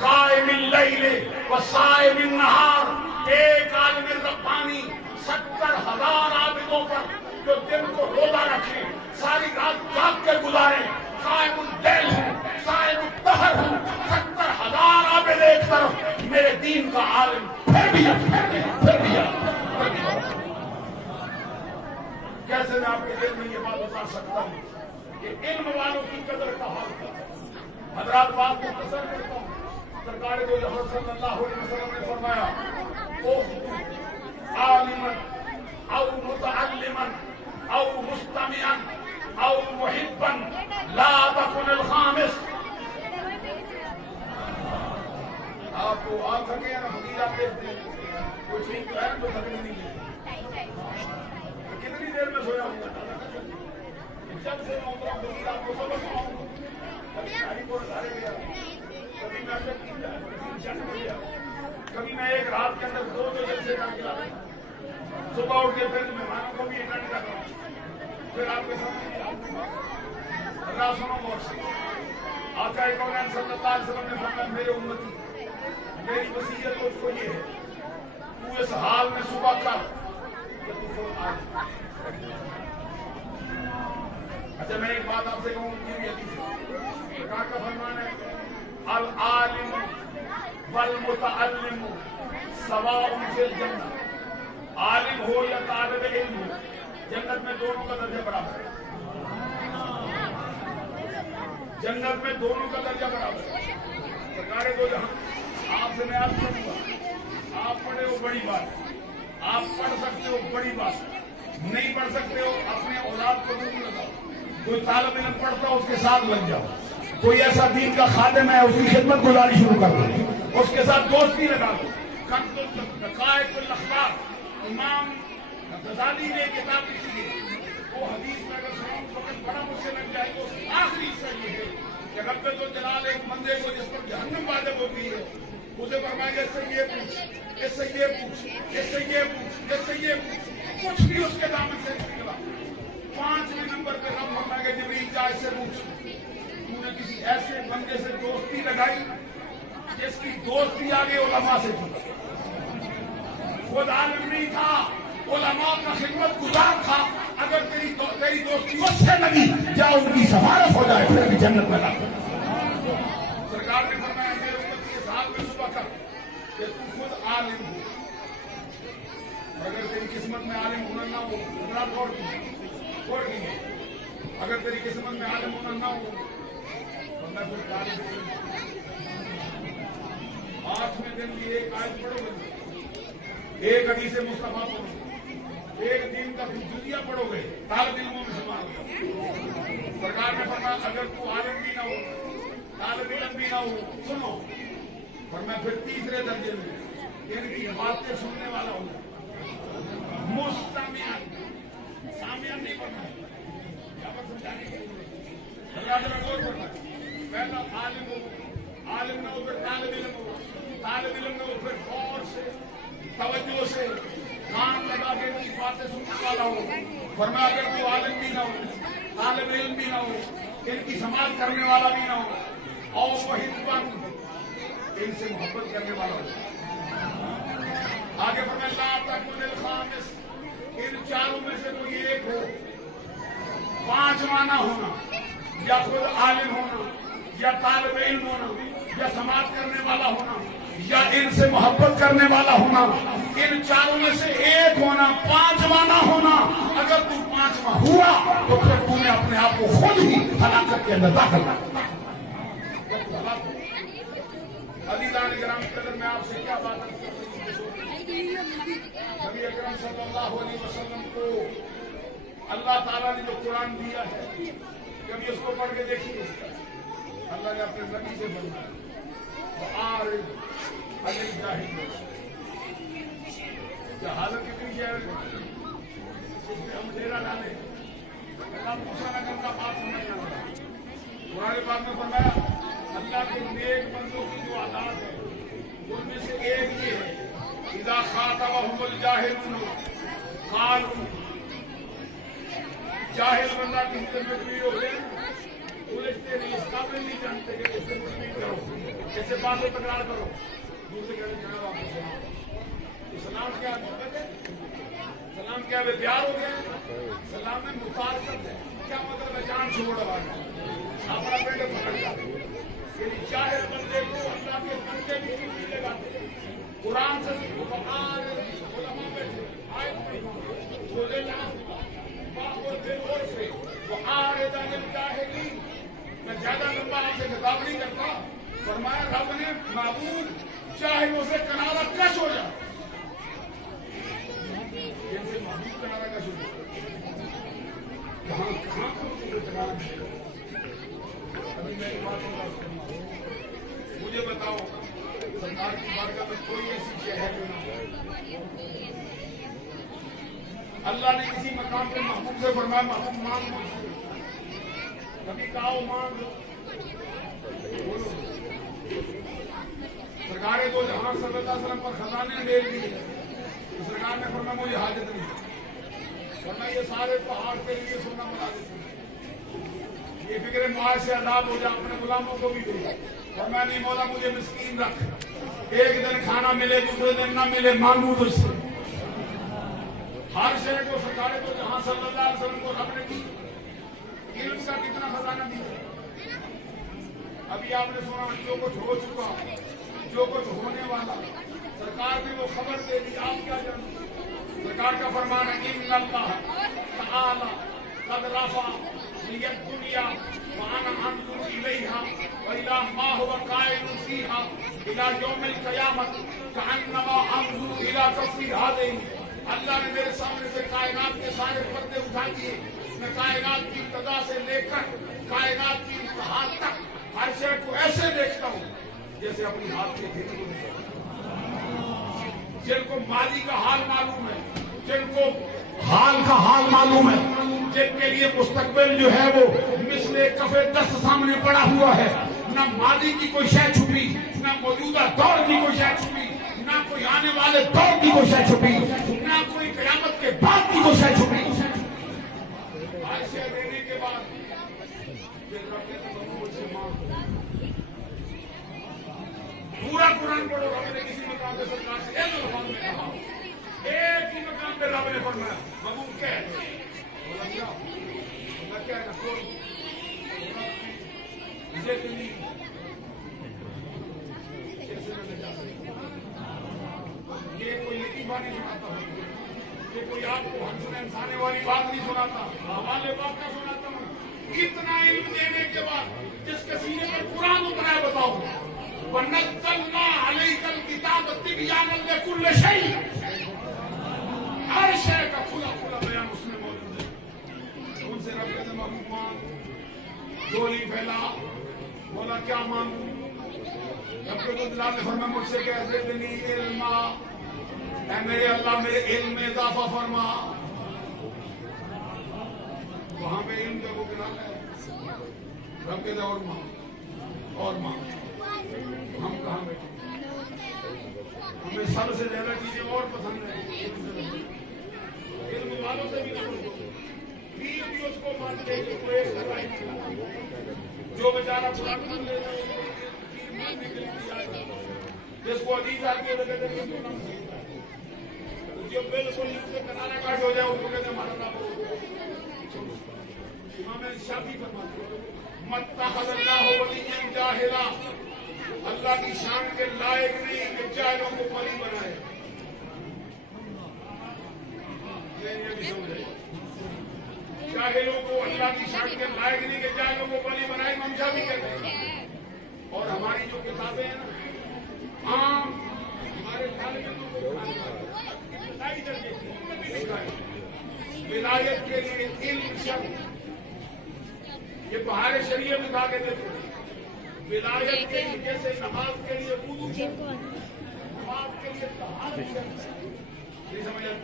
قائم اللیل وصائم النہار، ایک عالم ربانی 70,000 عابدوں پر جو دن کو روزہ رکھیں، ساری رات جاگ کر گزاریں، قائم اللیل ہوں، صائم الدہر ہوں، 70,000 عابد ایک طرف، میرے دین کا عالم پھر بھی کیسے میں آپ کے دل میں یہ بات اتار سکتا ہوں کہ علم والوں کی قدر کا حال تھا۔ حضرات بات کو مختصر کرتا ہوں، سرکار دو جہاں صلی اللہ علیہ وسلم نے فرمایا عالما او متعلما او مستمعا او محبا لا تكن الخامس۔ آپ کو آ سکے نا فقیر آپ دیکھتے ہیں کچھ ہی تو ہے تو تکلیف نہیں ہے، کتنی دیر میں سویا ہوں گا جب سے میں اترا فقیر آپ کو سبق آؤں گا، کبھی گاڑی کو ڈالے گیا، کبھی میں چل گیا، کبھی میں ایک رات کے اندر 2 جلسے کر کے لاتا ہوں، صبح اٹھ کے پھر مہمانوں کو بھی اٹینڈ کرتا ہوں، پھر آپ کے سامنے اللہ سنو غور سے، آقا کونین صلی اللہ علیہ وسلم نے فرمایا میرے امتی میری وصیت اس کو یہ ہے تو اس حال میں صبح کر کہ تو خود آج۔ اچھا میں ایک بات آپ سے کہوں، یہ بھی حدیث ہے، سرکار کا فرمان ہے العالم والمتعلم سواء فی الجنہ، عالم ہو یا طالب علم ہو، جنت میں دونوں کا درجہ برابر ہے، جنت میں دونوں کا درجہ برابر ہے۔ سرکار دو جہاں آپ سے میں عرض کروں گا، آپ پڑھے ہو بڑی بات، آپ پڑھ سکتے ہو بڑی بات، نہیں پڑھ سکتے ہو اپنے اولاد کو دور لگاؤ، کوئی طالب علم پڑھتا ہو اس کے ساتھ لگ جاؤ، کوئی ایسا دین کا خادم ہے اس کی خدمت گزاری شروع کر دو، اس کے ساتھ دوستی لگا دو۔ دقائق الاخبار امام غزالی نے کتاب لکھی ہے، وہ حدیث میں اگر سناؤں وقت بڑا مجھ سے لگ جائے تو آخری حصہ یہ ہے کہ رب الجلال ایک بندے کو جس پر جہنم واجب ہوتی ہے اسے فرمائے اس سے یہ پوچھ، اس سے یہ پوچھ، اس سے یہ پوچھ، اس سے یہ پوچھ، کچھ بھی اس کے دامن سے نہیں نکلا۔ 5ویں نمبر پہ رب فرمائے گا جبریل جا اس سے پوچھ، تو نے کسی ایسے بندے سے دوستی لگائی جس کی دوستی آگے علماء سے تھی، خود عالم نہیں تھا، علماء کا خدمت گزار تھا، اگر تیری دوستی اس سے لگی جا ان کی سفارش ہو جائے پھر بھی جنت میں داخل۔ سرکار نے فرمایا میرے امت کے ساتھ میں صبح کر کہ تو خود عالم ہو، اگر تیری قسمت میں عالم ہونا نہ ہو، حضرات غور کیجیے، اگر تیری قسمت میں عالم ہونا نہ ہو تو میں پھر طالب علم 8ویں دن بھی ایک آیت پڑھو گے، ایک حدیث مصطفیٰ پڑھو گے، ایک دن کا جزیہ پڑھو گے، طالب علموں میں شمار ہوگا۔ سرکار نے فرمایا اگر تو عالم بھی نہ ہو، طالب علم بھی نہ ہو، سنو، فرمایا پھر تیسرے درجے میں ان کی باتیں سننے والا ہوگا، مستمعن، سامعن نہیں پڑھنا ہے، کیا بات سمجھانے کی اللہ تعالیٰ غور کرنا ہے، پہلا عالم ہو، عالم نہ ہو پھر طالب علم ہو، طالب علم نہ ہو پھر غور سے توجہ سے کان لگا کے ان کی باتیں سننے والا ہو۔ فرمایا اگر تو عالم بھی نہ ہو، طالب علم بھی نہ ہو، ان کی سماعت کرنے والا بھی نہ ہو، اور وحباً ان سے محبت کرنے والا ہو۔ آگے فرمایا لا تکن الخامس، ان چاروں میں سے کوئی ایک ہو، 5واں نہ ہونا، یا خود عالم ہونا، یا طالب علم ہونا، یا سماعت کرنے والا ہونا، یا ان سے محبت کرنے والا ہونا، ان چاروں میں سے ایک ہونا، 5واں نہ ہونا۔ اگر تو 5واں ہوا تو پھر تو نے اپنے آپ کو خود ہی ہلاکت کے اندر داخل کر۔ عزیزان کرام قدر میں آپ سے کیا بات کرتا ہوں، نبی اکرم صلی اللہ علیہ وسلم کو اللہ تعالیٰ نے جو قرآن دیا ہے کبھی اس کو پڑھ کے دیکھیے، اللہ نے اپنے نبی سے بنایا حالت کتنی ہے ہم ڈیرا ڈالے اللہ موسیٰ نگر کا بات سمجھنا پڑا۔ قرآن پاک میں فرمایا اللہ کے نیک بندوں کی جو عادات ہے ان میں سے ایک یہ ہے اذا خاطبهم الجاہلون قالوا، جاہل بندہ کسی سے مجبور ہو گئے پوچھتے نہیں، اس قابل نہیں جانتے کہ اس سے مجبور کرو، ایسے باتیں تکرار کرو، دوسرے کہنے جناب آپ کو سلام کیا محبت ہے، سلام کیا بے پیار ہو گیا، سلام میں مطابقت ہے، کیا مطلب ہے جان چھوڑ آواز اپنا پیٹ پکڑ جاتے، یعنی جاہل بندے کو اللہ کے بندے بھی نہیں لگاتے۔ قرآن سے علماء بیٹھے آیت پڑھی سورہ میں زیادہ لمبا آپ سے خطاب نہیں کرتا، فرمایا رب نے معبود چاہے اسے کنارہ کش ہو جائے، جن سے معبود کنارہ کش ہو جائے، کہاں کنارہ کش ہو جائے۔ ابھی میں ایک بات کرنا، مجھے بتاؤ سرکار کی بارگاہ میں کوئی ایسی چیز ہے جو نہ اللہ نے کسی مقام پہ محبوب سے فرمایا محبوب مانگ مجھ سے، کبھی کہو مانگ لو، بولو۔ سرکار دو جہاں صلی اللہ علیہ وسلم پر خزانے دے دیے، سرکار نے فرمایا مجھے حاجت نہیں، ورنہ یہ سارے پہاڑ کے لیے سونا بنا دیتے، یہ فکر معاش سے عذاب ہو جائے اپنے غلاموں کو بھی دے، فرمایا نہیں مولا مجھے مسکین رکھ، ایک دن کھانا ملے دوسرے دن نہ ملے مانگوں تجھ سے۔ ہر شے کو سرکار کو جہاں صلی اللہ علیہ وسلم کو رب نے دی، علم کا کتنا خزانہ دیا۔ ابھی آپ نے سنا جو کچھ ہو چکا، جو کچھ ہونے والا، سرکار نے وہ خبر دے دی، آپ کیا جانتے؟ سرکار کا فرمان ہے ان اللہ تعالی قد رفع لی الدنیا وانا انظر الیہا والی ما هو قائم فیہا الی یوم القیامۃ کانما انظر الی تصویر هذه۔ اللہ نے میرے سامنے سے کائنات کے سارے پردے اٹھا دیے، میں کائنات کی ابتدا سے لے کر کائنات کی انتہا تک ہر شے کو ایسے دیکھتا ہوں جیسے اپنی ہاتھ کے کھیتی کو دیکھتا ہوں۔ جن کو مالی کا حال معلوم ہے، جن کو حال کا حال معلوم ہے، جن کے لیے مستقبل جو ہے وہ مثل کف دست سامنے پڑا ہوا ہے، نہ ماضی کی کوئی شے چھپی، نہ موجودہ دور کی کوئی شے چھپی، نہ کوئی آنے والے دور کی کوئی شے چھپی، نہ کوئی قیامت کے بعد کی کوئی شے چھپی۔ عائشہ دینے کے بعد پورا قرآن پڑھو، رب نے کسی مقام پہ سرکار سے ایک الفاظ میں کہا، ایک ہی مقام پہ رب نے فرمایا محبوب کیا ہے؟ بولا کیا؟ بولا کیا ہے؟ نقول زدنی کیسے میں جا سکتا؟ یہ کوئی لطیفہ نہیں سناتا ہوں، یہ کوئی آپ کو ہنسنے ہنسانے والی بات نہیں سناتا، حوالے بات کا سناتا ہوں۔ اتنا علم دینے کے بعد جس کے سینے پر قرآن اترا ہے، بتاؤ وَنَزَّلْنَا عَلَيْكَ الْكِتَابَ تِبْيَانًا لِكُلِّ شَيْءٍ، ہر شے کا کھلا کھلا بیان اس میں موجود ہے۔ ان سے رب کہتے ہیں محبوب مانگ، جھولی پھیلا، بولا کیا مانگوں؟ رب کے دلال نے فرمایا مجھ سے کہ زدنی علما، اے میرے اللہ میرے علم میں اضافہ فرما۔ وہاں پہ علم کا وہ گرا ہے، رب کہتے ہیں اور مانگ اور مانگ۔ ہم کہاں بیٹھے؟ ہمیں سب سے زیادہ چیزیں اور پسند ہیں، علم والوں سے بھی نہ پوچھو، پیر بھی اس کو مانتے کہ کوئی ایک سرائی نہیں، جو بیچارہ قرآن مان لیتا ہے پیر ماننے کے لیے تیار ہے، جس کو حدیث آتی ہے تو کہتے ہیں کہ نام سیکھتا ہے، جو بالکل ان سے کنارہ کاٹ ہو جائے اس کو کہتے ہیں ہمارا نام ہو۔ امام شافعی فرماتے ہیں مَتَّخَذَ اللَّهُ وَلِيًّا جَاهِلًا، اللہ کی شان کے لائق نہیں کہ جاہلوں کو ولی بنائے۔ جاہلوں کو اللہ کی شان کے لائق نہیں کہ جاہلوں کو ولی بنائے، امام شافعی کہتے ہیں۔ اور ہماری جو کتابیں ہیں نا، عام ہمارے طالب علموں کو ابتدائی درجے کی ان میں بھی لکھا ہے ولایت کے لیے علم شرط، یہ بہار شریعت میں کہا کے دیتے ہیں ولایت کے لیے، جیسے نماز کے لیے وضو شرط، نماز کے لیے طہارت شرط، نہیں سمجھا؟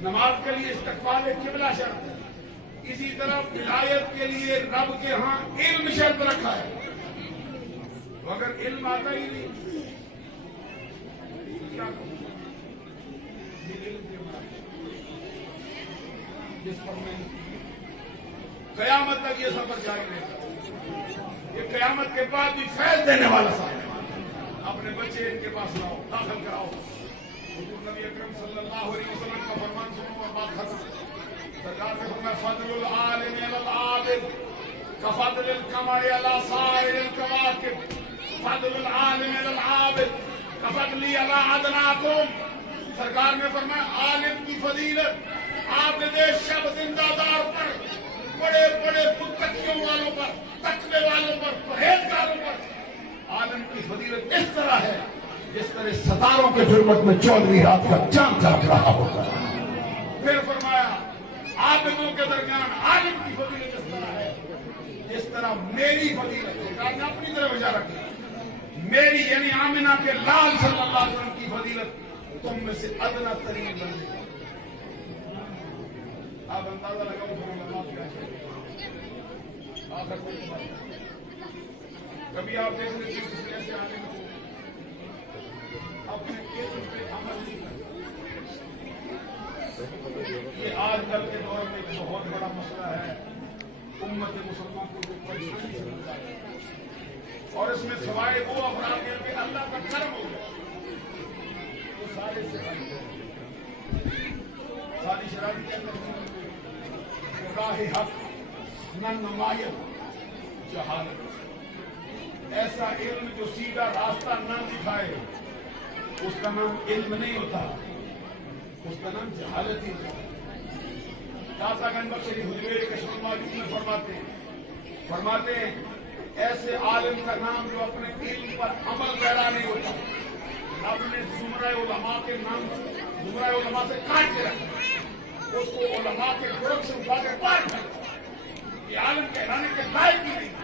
نماز کے لیے استقبال قبلہ شرط ہے، اسی طرح ولایت کے لیے رب کے ہاں علم شرط رکھا ہے۔ اگر علم آتا ہی نہیں کیا کروں؟ یہ علم کے بعد جس پر میں قیامت تک یہ سفر جاری رہے گا، یہ قیامت کے بعد بھی فیض دینے والا صاحب۔ اپنے بچے ان کے پاس لاؤ، داخل کراؤ، حضور نبی اکرم صلی اللہ علیہ وسلم کا فرمان سنو اور بات ختم۔ سرکار نے فرمایا فضل العالم علی العابد کفضل القمر علی سائر الکواکب، فضل العالم علی العابد کفضلی علی ادناکم۔ سرکار نے فرمایا عالم کی فضیلت عابد شب زندہ دار پر، بڑے بڑے متقیوں والوں پر، تقوی والوں پر، پرہیزگاروں پر عالم کی فضیلت اس طرح ہے جس طرح ستاروں کے ظلمت میں 14ویں رات کا چاند چمک رہا ہوتا ہے۔ پھر فرمایا عابدوں کے درمیان عالم کی فضیلت اس طرح ہے جس طرح میری فضیلت ہے۔ سرکار نے اپنی طرف اشارہ کیا، میری یعنی آمنہ کے لال صلی اللہ علیہ وسلم کی فضیلت تم میں سے ادنا ترین بندے گا۔ آپ اندازہ لگاؤ کیا ہے آخر میں کبھی آپ دیکھ رہے تھے کیسے آنے میں اپنے علم پہ عمل نہیں کرتے۔ یہ آج کل کے دور میں ایک بہت بڑا مسئلہ ہے، امت مسلمان کو جو پریشانی سے ملتا ہے، اور اس میں سوائے وہ افراد ہیں کہ اللہ کا کرم ہو گیا وہ سارے سے ساری شرابی کیا کرتی راہ حق نہ نمایت جہالت، ایسا علم جو سیدھا راستہ نہ دکھائے اس کا نام علم نہیں ہوتا، اس کا نام جہالت ہی ہوتا ہے۔ داتا گنج بخش حجویر کشمیر ماجد میں فرماتے ہیں ایسے عالم کا نام جو اپنے علم پر عمل پیرا نہیں ہوتا، رب نے زمرہ علماء کے نام سے زمرہ علماء سے کاٹ کے رکھا، اس کو علماء کے گروپ سے اٹھا کے پار کر یہ عالم کہلانے کے لائق ہی نہیں۔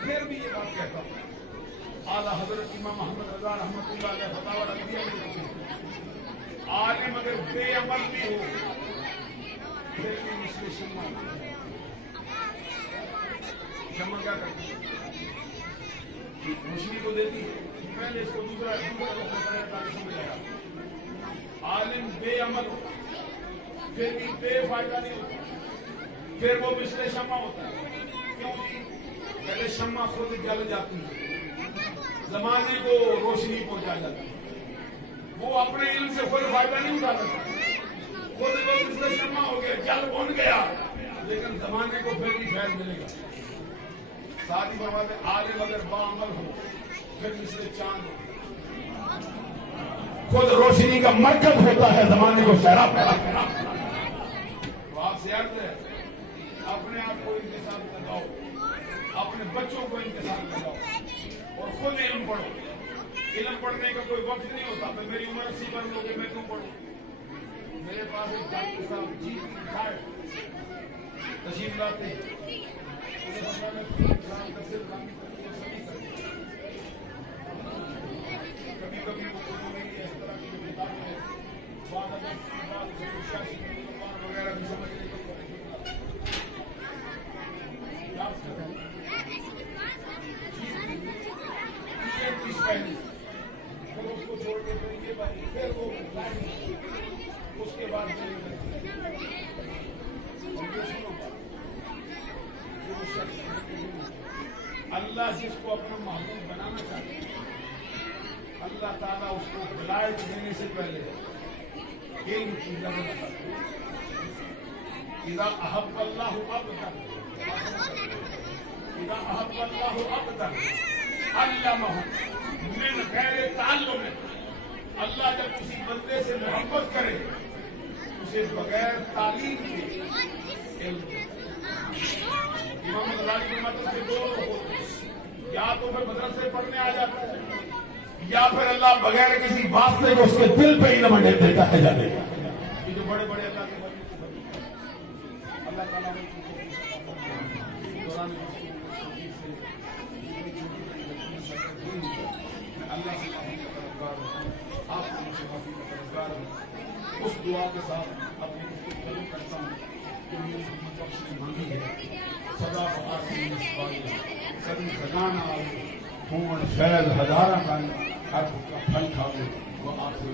پھر بھی یہ بات کہتا ہوں، اعلیٰ حضرت امام محمد رضا رحمۃ اللہ علیہ فتاوی رضویہ میں عالم بے عمل بھی ہو پھر بھی مثل شمع ہوتا ہے. شمع کیا کرتی ہے؟ روشنی کو دیتی ہے. میں نے اس کو دوسرا بتایا تاکہ سمجھ آیا. عالم بے عمل ہو پھر بھی بے فائدہ نہیں ہوتا, پھر وہ مثل شمع ہوتا ہے. کیوں جی؟ پہلے شمع خود جل جاتی ہے, زمانے کو روشنی پہنچا جاتی ہے. وہ اپنے علم سے خود فائدہ نہیں اٹھا سکتا, خود وہ مثل شمع ہو گیا, جل بن گیا, لیکن زمانے کو پھر بھی فیض ملے گا. ساتھ ہی فرماتے ہیں عالم اگر باعمل ہو پھر مثل چاند ہو, خود روشنی کا مرکز ہوتا ہے, زمانے کو سیراب کرا. تو آپ سے عرض ہے اپنے آپ کو ان کے ساتھ لگاؤ, اپنے بچوں کو ان کے ساتھ لگاؤ اور خود علم پڑھو. علم پڑھنے کا کوئی وقت نہیں ہوتا. میں میری عمر 80 برس ہو گئی, میں کیوں پڑھوں؟ میرے پاس ایک ڈاکٹر صاحب جی تشریف لاتے ہیں, کبھی کبھی وہ اس طرح کی کتابیں وغیرہ بھی سمجھنے کو اس کو چھوڑ کے پھر وہ اس کے بعد اللہ جس کو اپنا محبوب بنانا چاہتے ہیں, اللہ تعالیٰ اس کو ولایت دینے سے پہلے علم کی ضرورت کرتے ہیں. اذا احب اللہ عبدا علمہ من غیر تعلم. اللہ جب کسی بندے سے محبت کرے اسے بغیر تعلیم کے علم. امام غزالی کے مطلب سے دو ہوتے ہیں, یا تو پھر مدرسے پڑھنے آ جاتے ہیں, یا پھر اللہ بغیر کسی واسطے کو اس کے دل پہ علم دیتا ہے جانے کا. یہ جو بڑے بڑے اللہ کے بندے اللہ تعالیٰ نے اللہ سے آپ اس دعا کے ساتھ اپنی گفتگو کرتا ہوں کہ میری مطلب سے مانگی ہے سدا بہار سبھی خزانہ خون فیض ہزارہ کا ہر کا پھل کھاوے وہ آپ سے